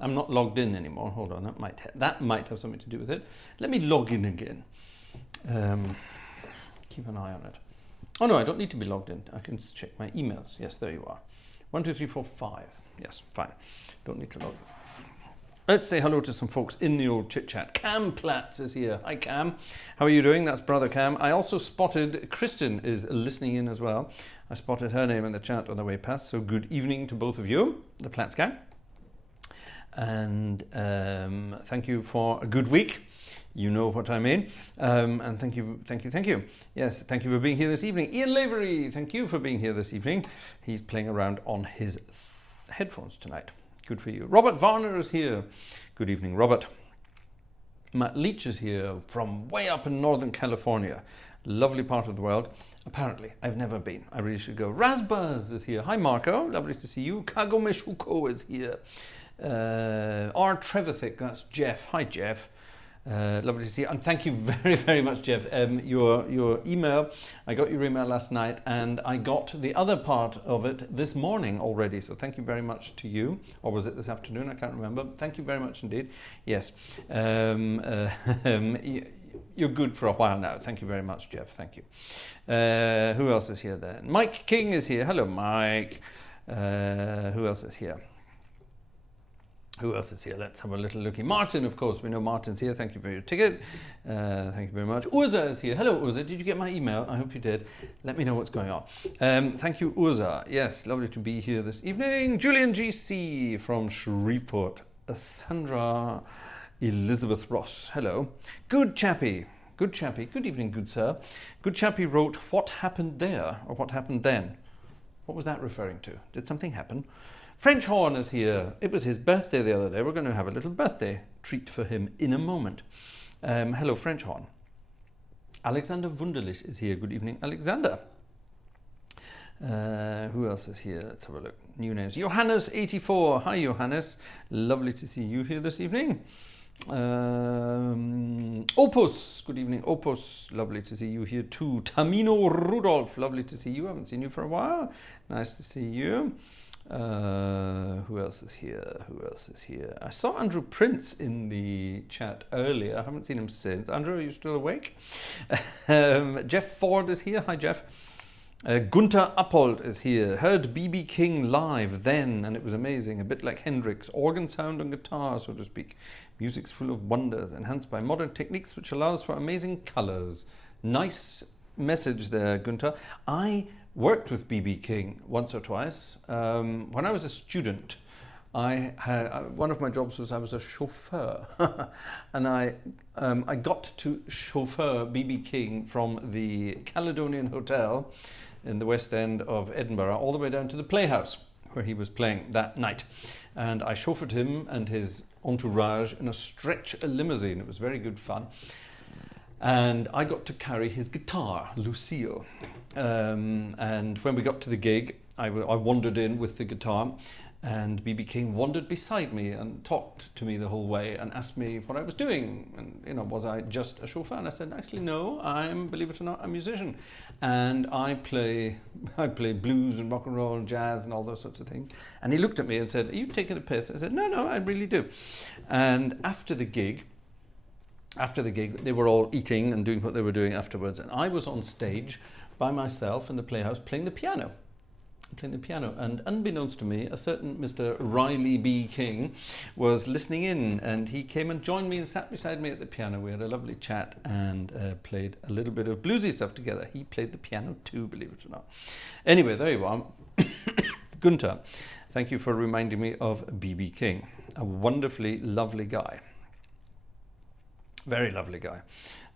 I'm not logged in anymore. Hold on, that might have something to do with it. Let me log in again. Keep an eye on it. Oh no, I don't need to be logged in. I can check my emails. Yes, there you are. 1, 2, 3, 4, 5. Yes, fine. Don't need to log in. Let's say hello to some folks in the old chit chat. Cam Platts is here. Hi Cam. How are you doing? That's brother Cam. I also spotted Kristen is listening in as well. I spotted her name in the chat on the way past. So good evening to both of you, the Platts gang. And thank you for a good week. You know what I mean. And thank you. Yes, thank you for being here this evening. Ian Lavery, thank you for being here this evening. He's playing around on his headphones tonight. Good for you. Robert Varner is here. Good evening, Robert. Matt Leach is here from way up in Northern California. Lovely part of the world. Apparently, I've never been. I really should go. Razbaz is here. Hi, Marco. Lovely to see you. Kagomeshuko is here. R. Trevithick, that's Jeff. Hi, Jeff. Lovely to see you. And thank you very, very much, Jeff. Your email, I got your email last night and I got the other part of it this morning already. So thank you very much to you. Or was it this afternoon? I can't remember. Thank you very much indeed. Yes. You're good for a while now. Thank you very much, Jeff. Thank you. Who else is here then? Mike King is here. Hello, Mike. Who else is here? Who else is here? Let's have a little looky. Martin, of course. We know Martin's here. Thank you for your ticket. Thank you very much. Urza is here. Hello, Urza. Did you get my email? I hope you did. Let me know what's going on. Thank you, Urza. Yes, lovely to be here this evening. Julian GC from Shreveport. Sandra Elizabeth Ross. Hello. Good chappy. Good chappie. Good evening, good sir. Good chappie wrote, what happened there? Or what happened then? What was that referring to? Did something happen? French Horn is here. It was his birthday the other day. We're going to have a little birthday treat for him in a moment. Hello, French Horn. Alexander Wunderlich is here. Good evening, Alexander. Who else is here? Let's have a look. New names. Johannes84. Hi, Johannes. Lovely to see you here this evening. Opus. Good evening, Opus. Lovely to see you here too. Tamino Rudolph. Lovely to see you. I haven't seen you for a while. Nice to see you. Who else is here? Who else is here? I saw Andrew Prince in the chat earlier. I haven't seen him since. Andrew, are you still awake? Jeff Ford is here. Hi, Jeff. Gunther Uppold is here. Heard B.B. King live then, and it was amazing. A bit like Hendrix. Organ sound and guitar, so to speak. Music's full of wonders, enhanced by modern techniques, which allows for amazing colours. Nice message there, Gunther. I worked with B.B. King once or twice. When I was a student, I had one of my jobs was I was a chauffeur, and I got to chauffeur B.B. King from the Caledonian Hotel in the West End of Edinburgh all the way down to the Playhouse where he was playing that night, and I chauffeured him and his entourage in a stretch limousine. It was very good fun. And I got to carry his guitar, Lucille. And when we got to the gig, I wandered in with the guitar, and B.B. King wandered beside me and talked to me the whole way and asked me what I was doing. And, you know, was I just a chauffeur? And I said, actually, no, I'm, believe it or not, a musician. And I play blues and rock and roll and jazz and all those sorts of things. And he looked at me and said, are you taking the piss? I said, no, I really do. And after the gig, they were all eating and doing what they were doing afterwards, and I was on stage by myself in the Playhouse playing the piano. And unbeknownst to me, a certain Mr. Riley B. King was listening in, and he came and joined me and sat beside me at the piano. We had a lovely chat and played a little bit of bluesy stuff together. He played the piano too, believe it or not. Anyway, there you are. Gunther, thank you for reminding me of B.B. King, a wonderfully lovely guy. Very lovely guy.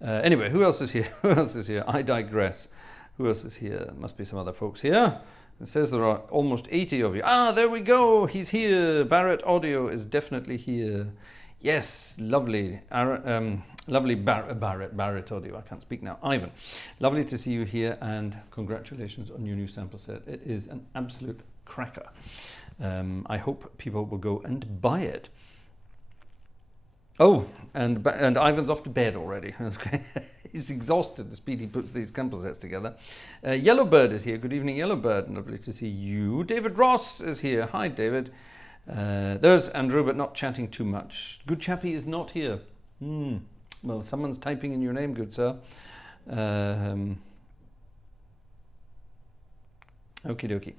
Anyway, who else is here? Who else is here? I digress. Who else is here? Must be some other folks here. It says there are almost 80 of you. Ah, there we go. He's here. Barritt Audio is definitely here. Yes, lovely. Lovely Barritt Audio. I can't speak now. Ivan, lovely to see you here, and congratulations on your new sample set. It is an absolute cracker. I hope people will go and buy it. Oh, and Ivan's off to bed already. He's exhausted, the speed he puts these sample sets together. Yellowbird is here. Good evening, Yellowbird. Lovely to see you. David Ross is here. Hi, David. There's Andrew, but not chatting too much. Good chappie is not here. Well, someone's typing in your name, good sir. Okie dokie.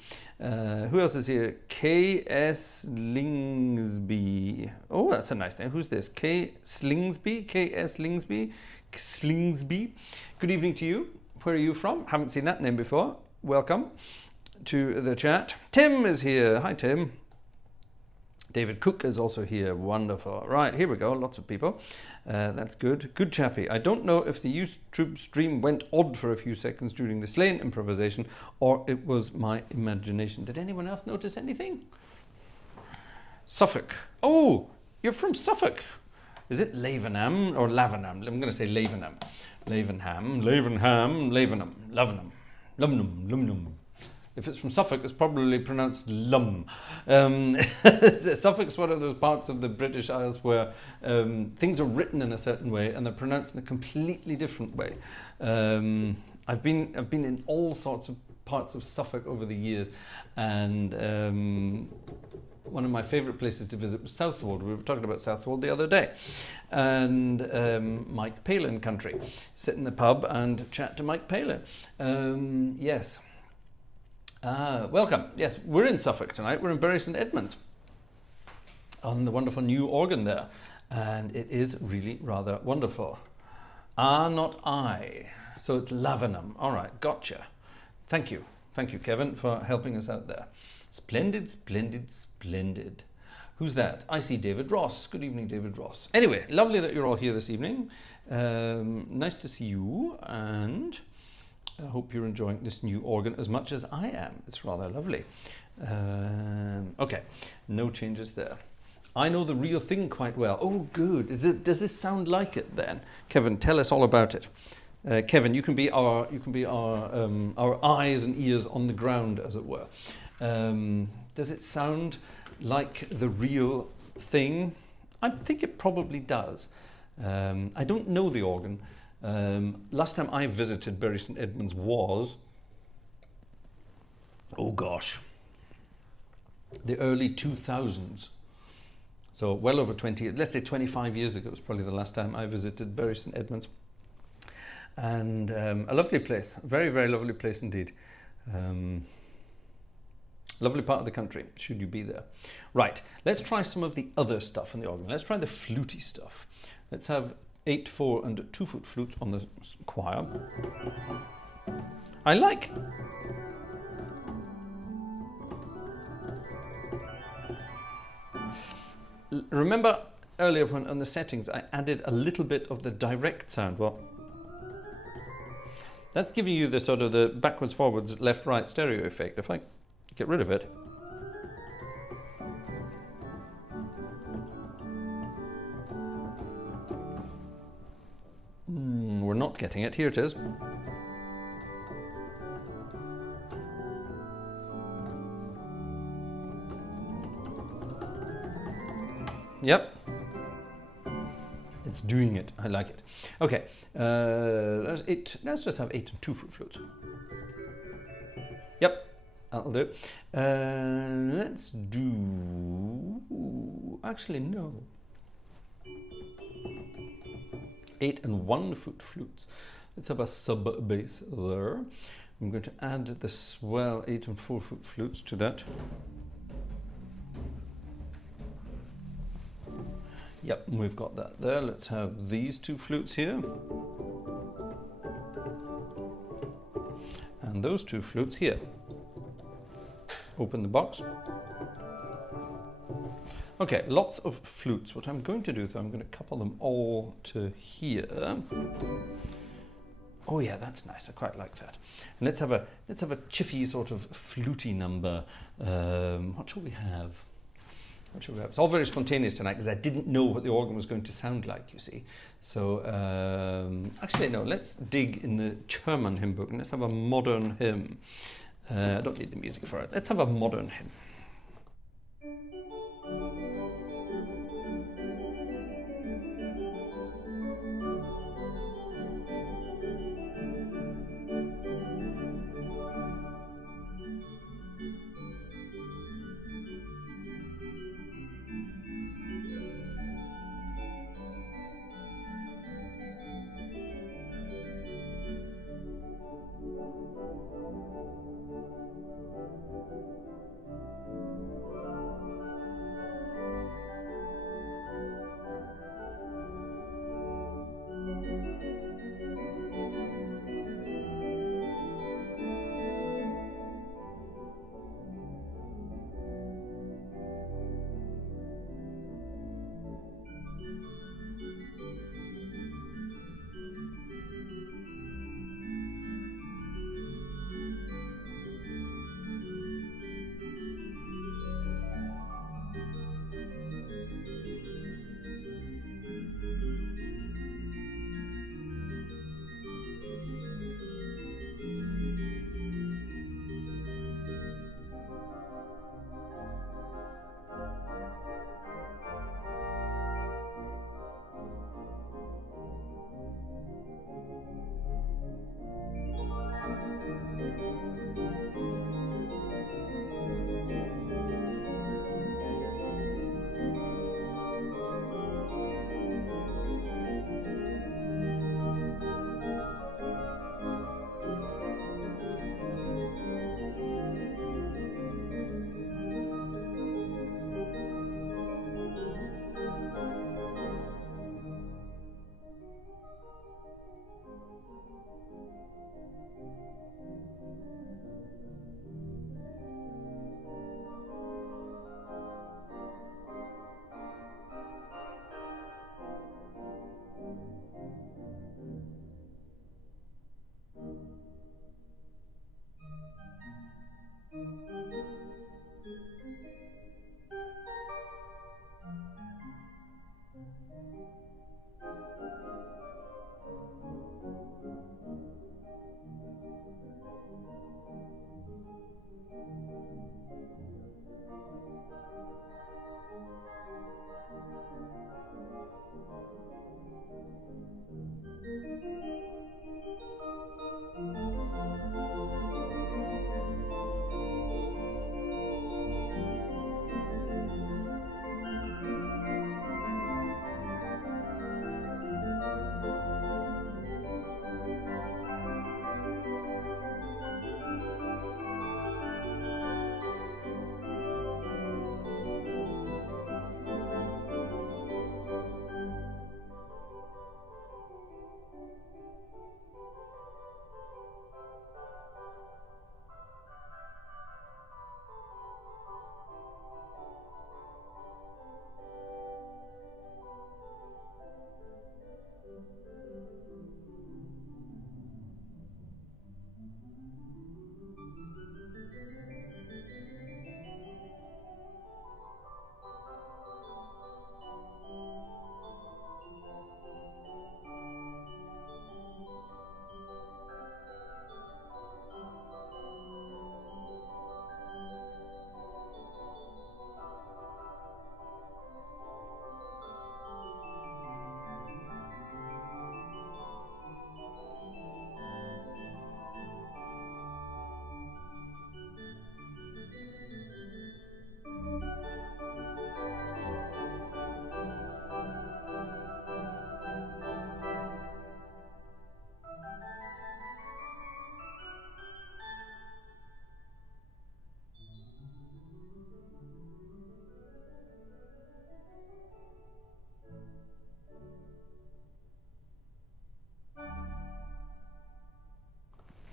Who else is here? K.S. Slingsby. Oh, that's a nice name. Who's this? K. Slingsby? K.S. Slingsby? Slingsby. Good evening to you. Where are you from? Haven't seen that name before. Welcome to the chat. Tim is here. Hi, Tim. David Cook is also here. Wonderful. Right, here we go. Lots of people. That's good. Good chappie. I don't know if the YouTube stream went odd for a few seconds during the Slane improvisation, or it was my imagination. Did anyone else notice anything? Suffolk. Oh, you're from Suffolk. Is it Lavenham or Lavenham? I'm going to say Lavenham. Lavenham, Lavenham, Lavenham, Lavenham, Lumnum, Lumnum. If it's from Suffolk, it's probably pronounced Lum. Suffolk's one of those parts of the British Isles where things are written in a certain way and they're pronounced in a completely different way. I've been in all sorts of parts of Suffolk over the years, and one of my favourite places to visit was Southwold. We were talking about Southwold the other day, and Mike Palin country. Sit in the pub and chat to Mike Palin. Yes. Welcome. Yes, we're in Suffolk tonight. We're in Bury St Edmunds on the wonderful new organ there, and it is really rather wonderful. Not I. So it's Lavenham. All right, gotcha. Thank you, Kevin, for helping us out there. Splendid, splendid, splendid. Who's that? I see David Ross. Good evening, David Ross. Anyway, lovely that you're all here this evening. Nice to see you, and I hope you're enjoying this new organ as much as I am. It's rather lovely. Okay, no changes there. I know the real thing quite well. Oh, good. Does this sound like it then? Kevin, tell us all about it. Kevin, you can be our eyes and ears on the ground, as it were. Does it sound like the real thing? I think it probably does. I don't know the organ. Last time I visited Bury St Edmunds was, oh gosh, the early 2000s. So well over 20, let's say 25 years ago was probably the last time I visited Bury St Edmunds. And a lovely place, a very, very lovely place indeed. Lovely part of the country, should you be there. Right, let's try some of the other stuff on the organ. Let's try the fluty stuff. Let's have 8, 4 and 2-foot flutes on the choir. I like. Remember earlier when on the settings I added a little bit of the direct sound. Well, that's giving you the sort of the backwards, forwards, left, right stereo effect. If I get rid of it, we're not getting it. Here it is. Yep. It's doing it. I like it. Okay. There's 8. Let's just have 8 and 2-foot flutes. Yep. That'll do. Let's do... Actually, no. 8 and 1-foot flutes. Let's have a sub bass there. I'm going to add the swell 8 and 4-foot flutes to that. Yep, we've got that there. Let's have these 2 flutes here. And those 2 flutes here. Open the box. Okay, lots of flutes. What I'm going to do is I'm going to couple them all to here. Oh yeah, that's nice. I quite like that. And let's have a chiffy sort of fluty number. What shall we have? It's all very spontaneous tonight because I didn't know what the organ was going to sound like, you see. So, actually, no, let's dig in the German hymn book and let's have a modern hymn. I don't need the music for it. Let's have a modern hymn.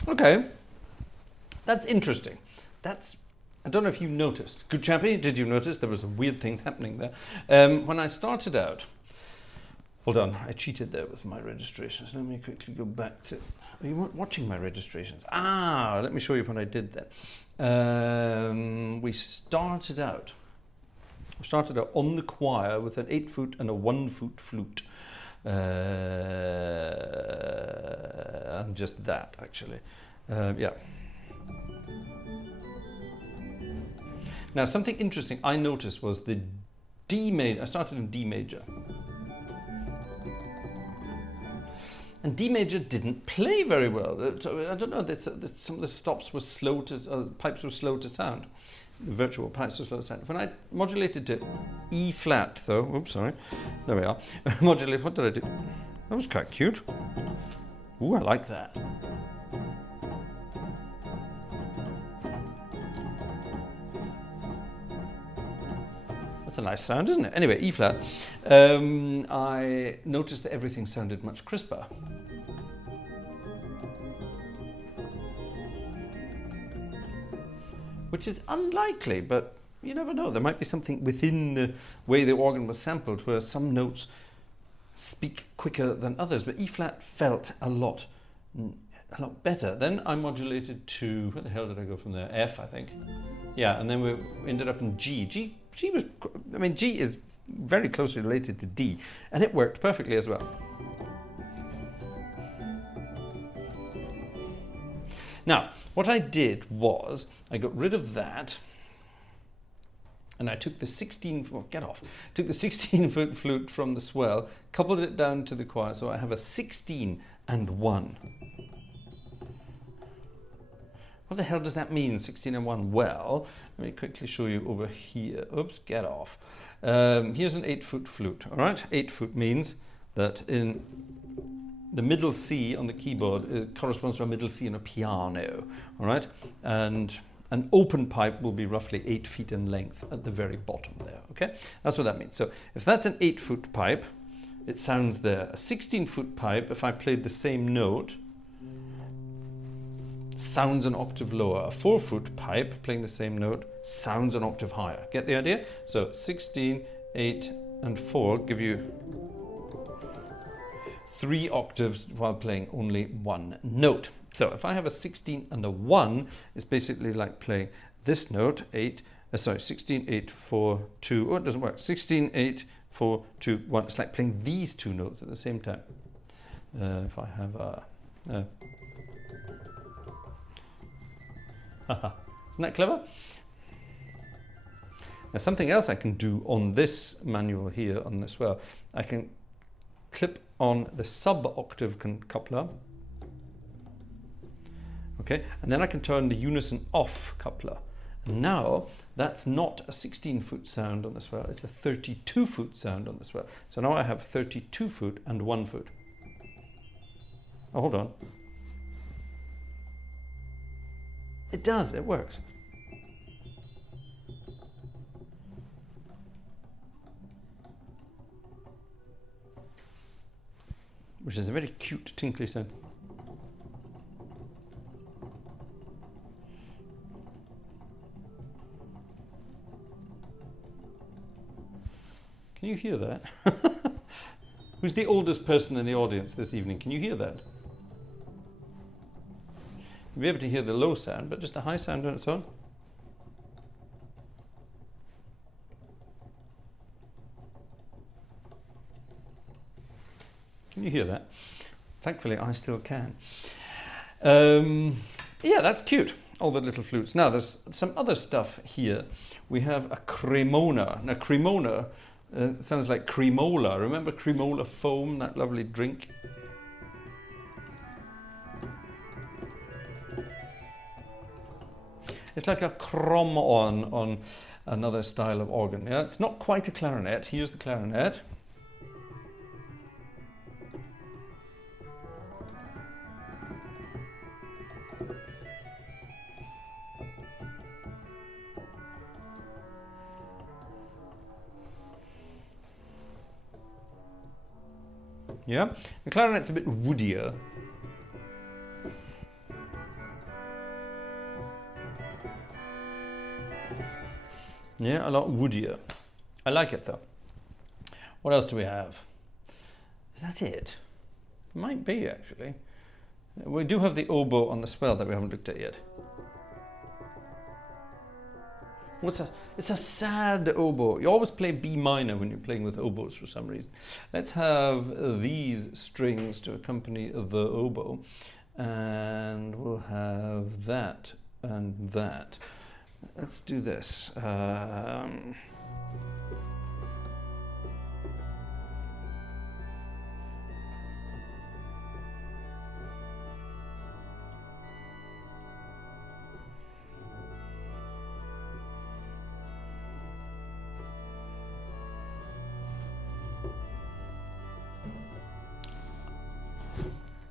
Okay, that's interesting. I don't know if you noticed. Good chappy, did you notice there were some weird things happening there? When I started out, hold on, I cheated there with my registrations. Let me quickly go back to, you weren't watching my registrations. Let me show you what I did then. We started out on the choir with an 8-foot and a 1-foot flute. And just that, actually. Yeah. Now, something interesting I noticed was the D major. I started in D major. And D major didn't play very well. I don't know, some of the stops were slow to, pipes were slow to sound. The virtual pipes were slow to sound. When I modulated to E flat, though, oops, sorry, there we are. Modulate, what did I do? That was quite cute. Ooh, I like that. That's a nice sound, isn't it? Anyway, E flat. I noticed that everything sounded much crisper. Which is unlikely, but you never know. There might be something within the way the organ was sampled where some notes speak quicker than others, but E flat felt a lot better. Then I modulated to, where the hell did I go from there? F, I think. Yeah, and then we ended up in G. G was, I mean, G is very closely related to D, and it worked perfectly as well. Now, what I did was, I got rid of that, and I took the 16-foot flute from the swell, coupled it down to the choir, so I have a 16 and 1. What the hell does that mean, 16 and 1? Well, let me quickly show you over here. Oops, get off. Here's an 8-foot flute, all right? 8-foot means that in the middle C on the keyboard, it corresponds to a middle C on a piano, all right? And an open pipe will be roughly 8 feet in length at the very bottom there, okay? That's what that means. So if that's an 8-foot pipe, it sounds there. A 16-foot pipe, if I played the same note, sounds an octave lower. A 4-foot pipe playing the same note sounds an octave higher. Get the idea? So 16, 8, and 4 give you 3 octaves while playing only 1 note. So if I have a 16 and a 1, it's basically like playing this note, 16, 8, 4, 2. Oh, it doesn't work. 16, 8, 4, 2, 1. It's like playing these 2 notes at the same time. If I have a Isn't that clever? Now something else I can do on this manual here, on this well, I can clip on the sub-octave coupler, okay, and then I can turn the unison off coupler. And now that's not a 16-foot sound on the swell, it's a 32-foot sound on the swell. So now I have 32 foot and 1 foot. Oh, hold on. It does, it works. Which is a very cute tinkly sound. Can you hear that? Who's the oldest person in the audience this evening? Can you hear that? You'll be able to hear the low sound, but just a high sound on its own. Can you hear that? Thankfully, I still can. Yeah, that's cute, all the little flutes. Now, there's some other stuff here. We have a cremona. Now, cremona sounds like cremola. Remember cremola foam, that lovely drink? It's like a crom on another style of organ. Yeah, it's not quite a clarinet. Here's the clarinet. Yeah, the clarinet's a bit woodier. Yeah, a lot woodier. I like it though. What else do we have? Is that it? Might be actually. We do have the oboe on the swell that we haven't looked at yet. What's that? It's a sad oboe. You always play B minor when you're playing with oboes for some reason. Let's have these strings to accompany the oboe. And we'll have that and that. Let's do this.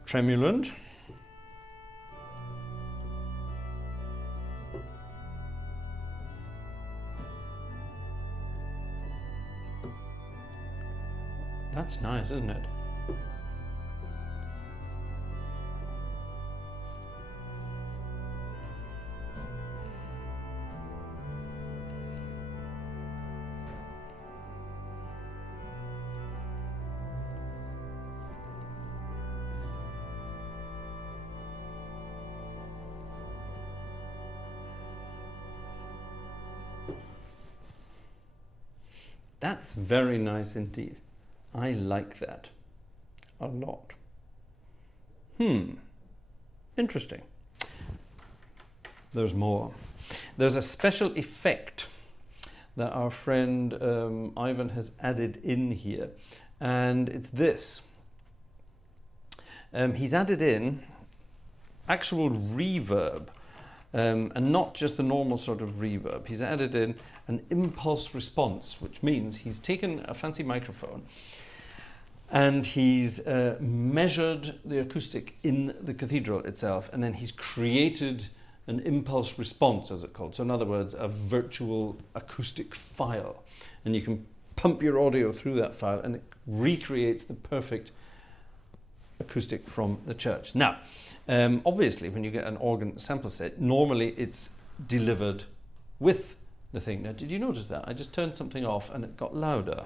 Tremulant. That's nice, isn't it? That's very nice indeed. I like that a lot. Interesting. There's more. There's a special effect that our friend Ivan has added in here, and it's this. He's added in actual reverb, and not just the normal sort of reverb. He's added in an impulse response, which means he's taken a fancy microphone and he's measured the acoustic in the cathedral itself, and then he's created an impulse response, as it's called. So in other words, a virtual acoustic file. And you can pump your audio through that file and it recreates the perfect acoustic from the church. Now, obviously, when you get an organ sample set, normally it's delivered with the thing. Now, did you notice that? I just turned something off and it got louder.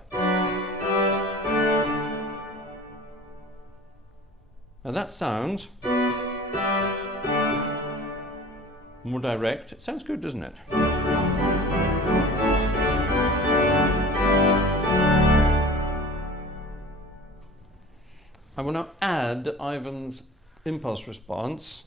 Now that sounds more direct. It sounds good, doesn't it? I will now add Ivan's impulse response.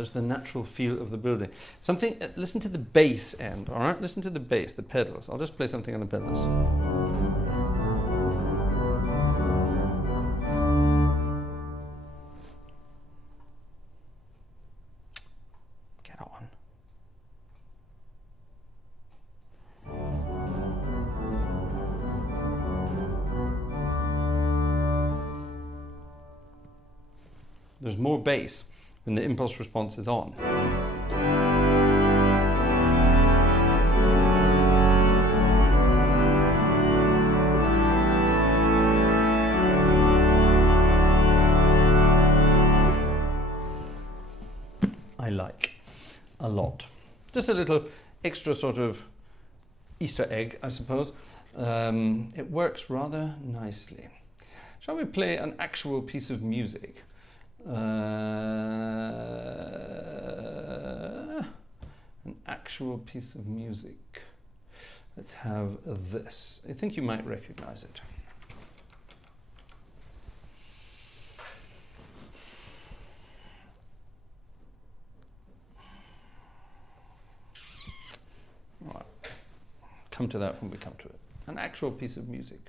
there's the natural feel of the building. Something, listen to the bass end, all right? Listen to the bass, the pedals. I'll just play something on the pedals. Get on. There's more bass when the impulse response is on. I like a lot. Just a little extra sort of Easter egg, I suppose. It works rather nicely. Shall we play an actual piece of music? An actual piece of music. Let's have this. I think you might recognize it. All right. Come to that when we come to it. An actual piece of music.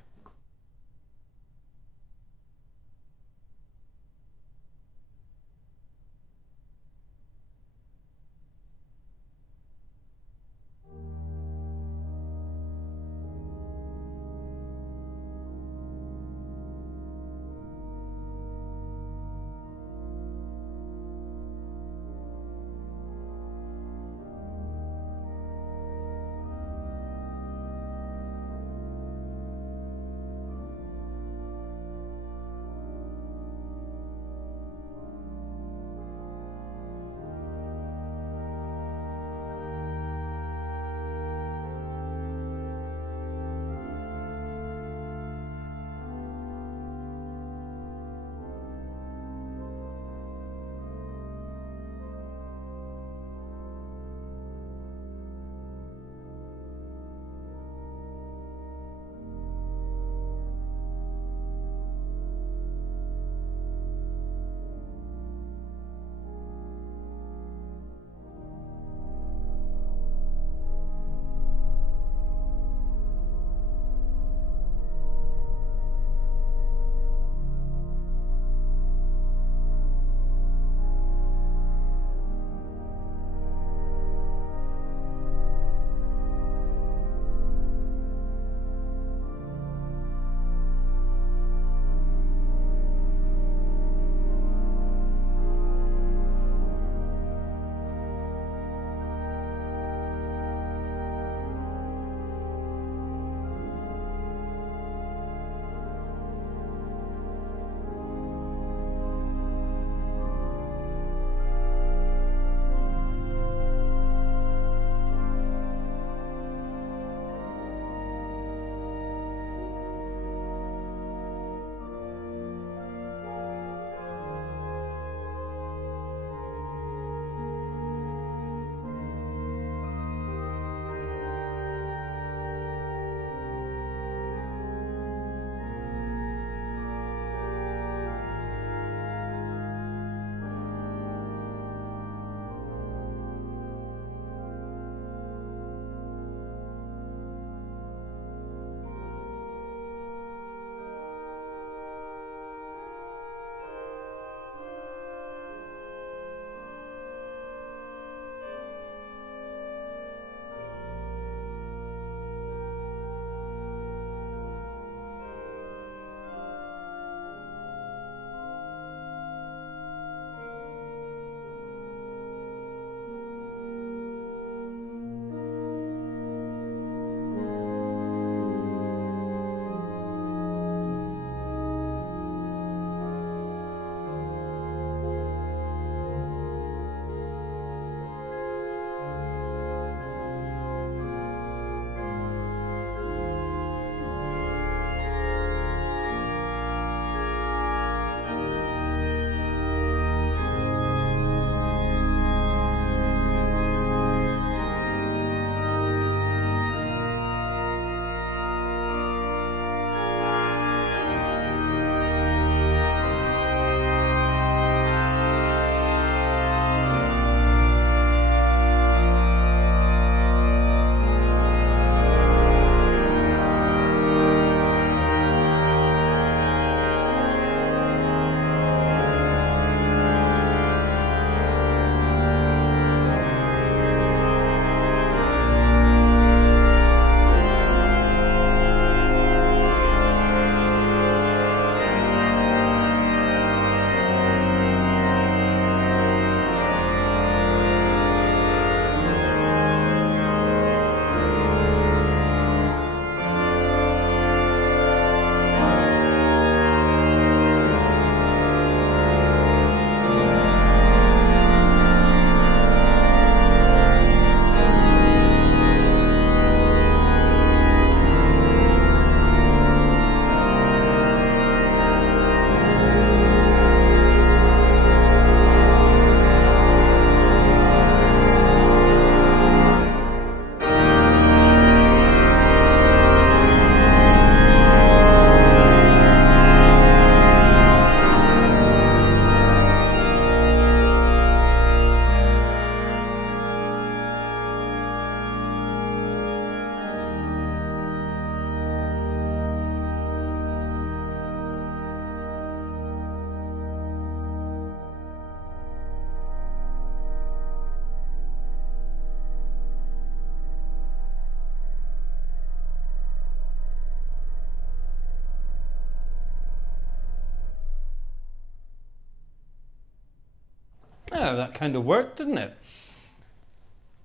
Yeah, that kind of worked, didn't it?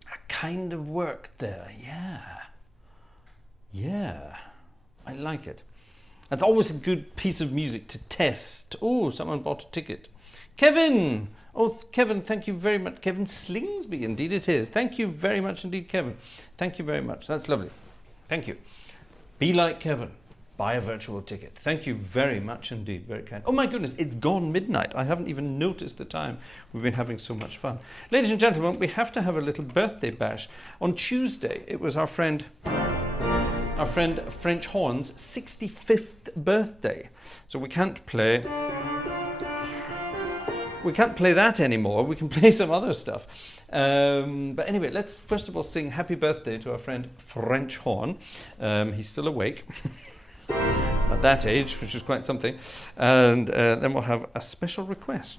That kind of worked there, yeah. Yeah, I like it. That's always a good piece of music to test. Oh, someone bought a ticket. Kevin! Oh, Kevin, thank you very much. Kevin Slingsby, indeed it is. Thank you very much indeed, Kevin. Thank you very much. That's lovely. Thank you. Be like Kevin. Buy a virtual ticket. Thank you very much indeed. Very kind. Oh my goodness, it's gone midnight. I haven't even noticed the time. We've been having so much fun. Ladies and gentlemen, we have to have a little birthday bash. On Tuesday, it was our friend French Horn's 65th birthday. So we can't play that anymore. We can play some other stuff. But anyway, let's first of all sing happy birthday to our friend French Horn. He's still awake at that age, which is quite something. And then we'll have a special request.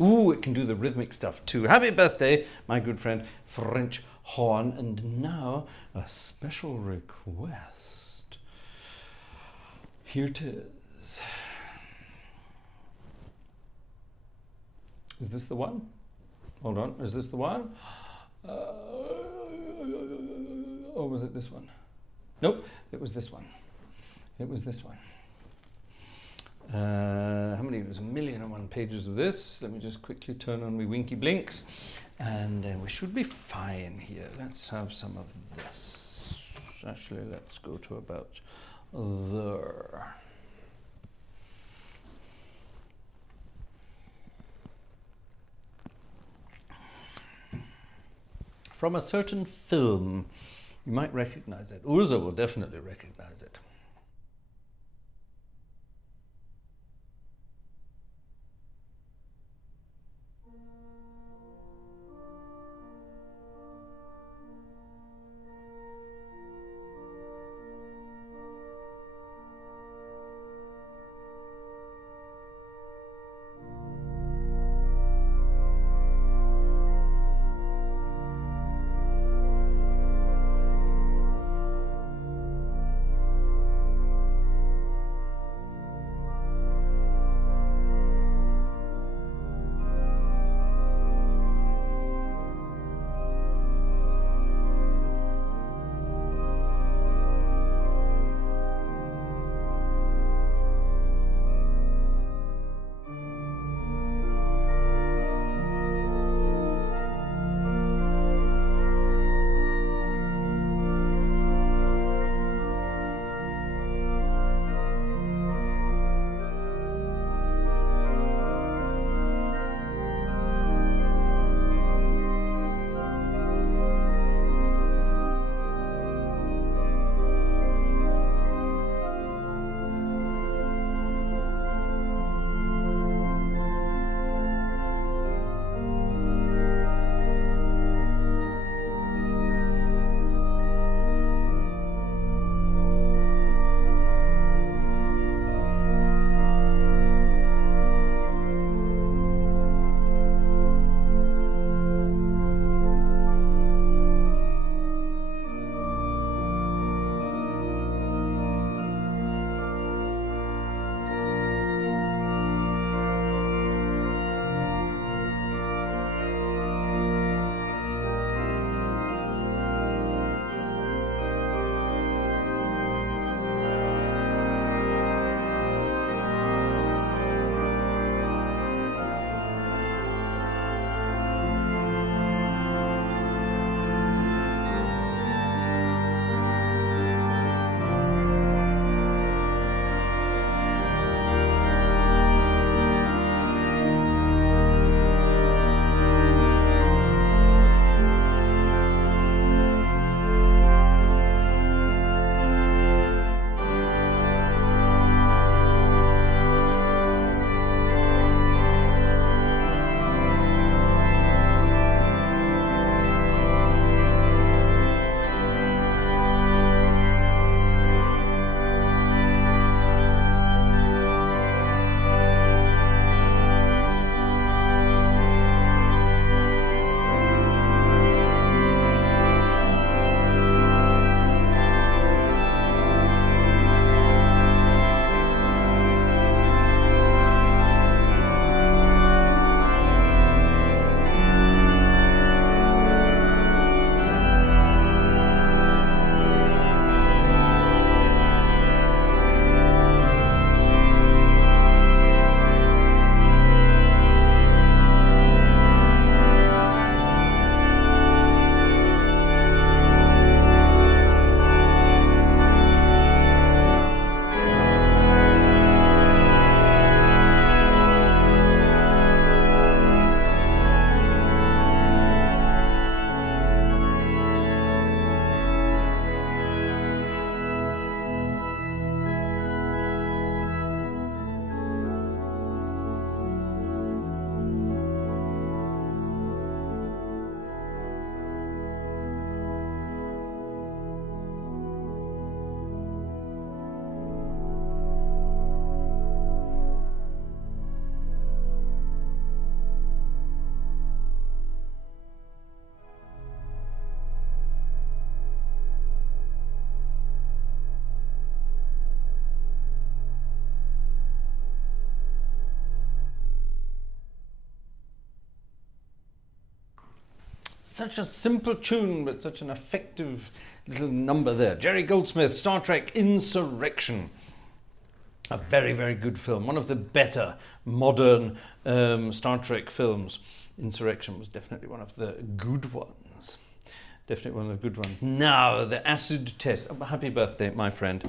Ooh, it can do the rhythmic stuff too. Happy birthday, my good friend French Horn. And now a special request. Here it is. Is this the one? Hold on, is this the one? Or was it this one? Nope, it was this one. It was this one. How many? There's 1,000,001 pages of this. Let me just quickly turn on my winky blinks. And we should be fine here. Let's have some of this. Actually, let's go to about there. From a certain film, you might recognize it. Urza will definitely recognize it. such a simple tune, but such an effective little number there. Jerry Goldsmith, Star Trek Insurrection. A very, very good film. One of the better modern Star Trek films. Insurrection was definitely one of the good ones. Definitely one of the good ones. Now, the acid test. Oh, happy birthday, my friend.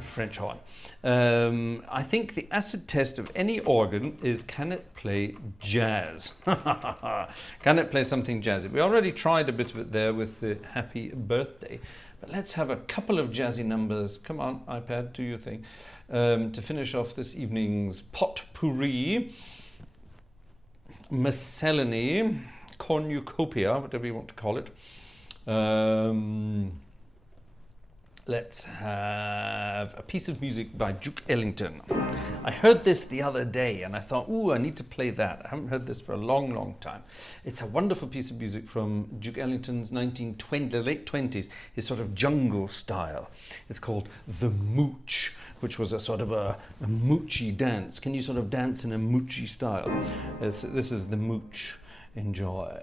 French horn. I think the acid test of any organ is, can it play jazz? Can it play something jazzy? We already tried a bit of it there with the happy birthday. But let's have a couple of jazzy numbers. Come on, iPad, do your thing. To finish off this evening's potpourri, miscellany, cornucopia, whatever you want to call it. Let's have a piece of music by Duke Ellington. I heard this the other day and I thought, ooh, I need to play that. I haven't heard this for a long, long time. It's a wonderful piece of music from Duke Ellington's the late 20s, his sort of jungle style. It's called The Mooch, which was a sort of a moochy dance. Can you sort of dance in a moochy style? This is The Mooch. Enjoy.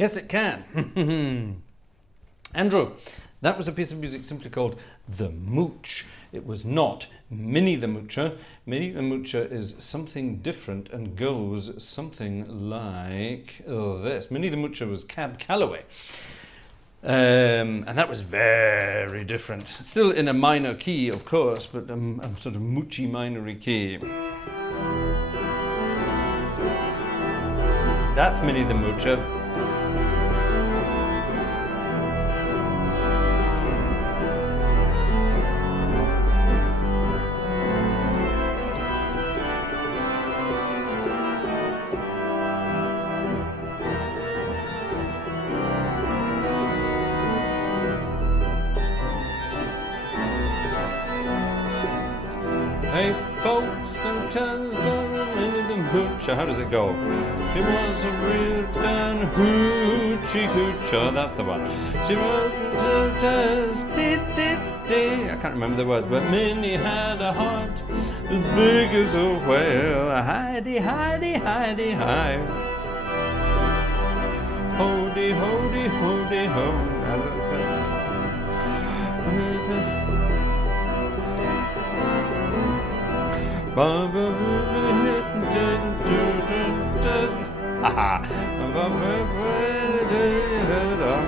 Yes, it can. Andrew, that was a piece of music simply called The Mooch. It was not Minnie the Moocher. Minnie the Moocher is something different and goes something like this. Minnie the Moocher was Cab Calloway. And that was very different. Still in a minor key, of course, but a sort of moochy minory key. That's Minnie the Moocher. Hey folks, don't tell Minnie the Moocher. How does it go? She was a real damn hoochie hoocher. That's the one. She wasn't just I can't remember the words, but Minnie had a heart as big as a whale. Hidey, hidey, hidey, hi. Hody, hody, hody, ho. As it said.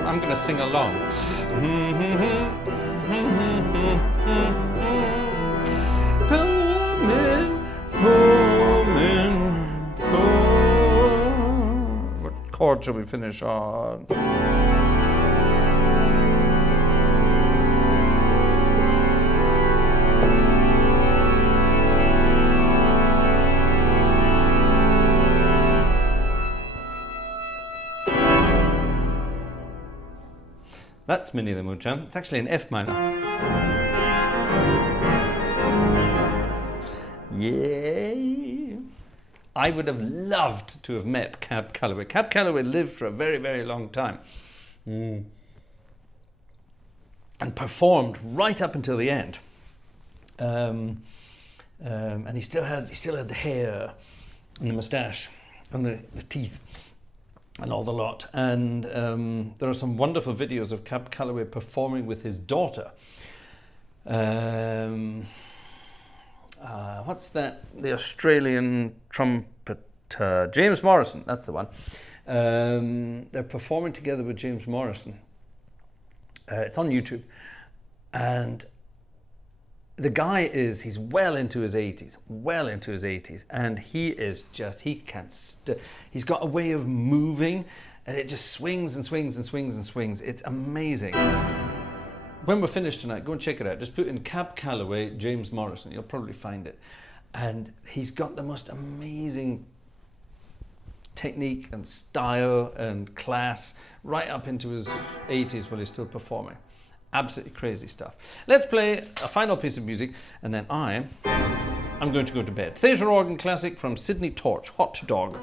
I'm going to sing along. What chord shall we finish on? That's Minnie the Moocher. It's actually an F minor. Yay! I would have loved to have met Cab Calloway. Cab Calloway lived for a very, very long time. And performed right up until the end. And he still had the hair and the moustache and the teeth and all the lot. And there are some wonderful videos of Cab Calloway performing with his daughter. What's that? The Australian trumpeter, James Morrison, that's the one. They're performing together with James Morrison. It's on YouTube. And the guy he's well into his 80s, and he's got a way of moving, and it just swings and swings and swings and swings. It's amazing. When we're finished tonight, go and check it out. Just put in Cab Calloway, James Morrison, you'll probably find it. And he's got the most amazing technique and style and class right up into his 80s while he's still performing. Absolutely crazy stuff. Let's play a final piece of music, and then I'm going to go to bed. Theatre organ classic from Sydney Torch, Hot Dog.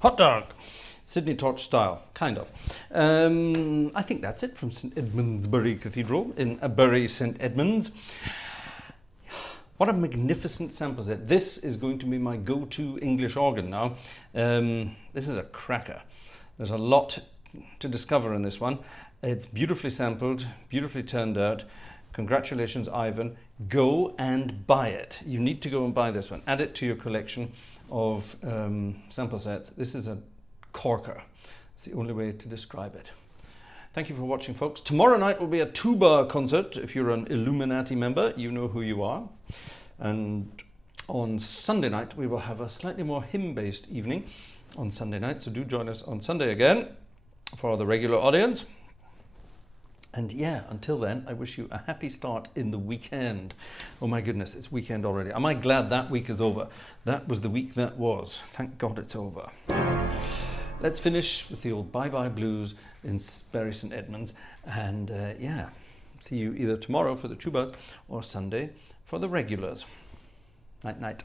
Hot dog. Sydney torch style, kind of. I think that's it from St Edmundsbury Cathedral in Bury St Edmunds. What a magnificent sample set. This is going to be my go-to English organ now. This is a cracker. There's a lot to discover in this one. It's beautifully sampled, beautifully turned out. Congratulations, Ivan. Go and buy it. You need to go and buy this one. Add it to your collection of sample sets. This is a corker. It's the only way to describe it. Thank you for watching, folks. Tomorrow night will be a tuba concert. If you're an Illuminati member, you know who you are. And on Sunday night, we will have a slightly more hymn-based evening on Sunday night. So do join us on Sunday again for the regular audience. And yeah, until then, I wish you a happy start in the weekend. Oh my goodness, it's weekend already. Am I glad that week is over? That was the week that was. Thank God it's over. Let's finish with the old Bye-Bye Blues in Bury St Edmunds. And yeah, see you either tomorrow for the tubas or Sunday for the regulars. Night, night.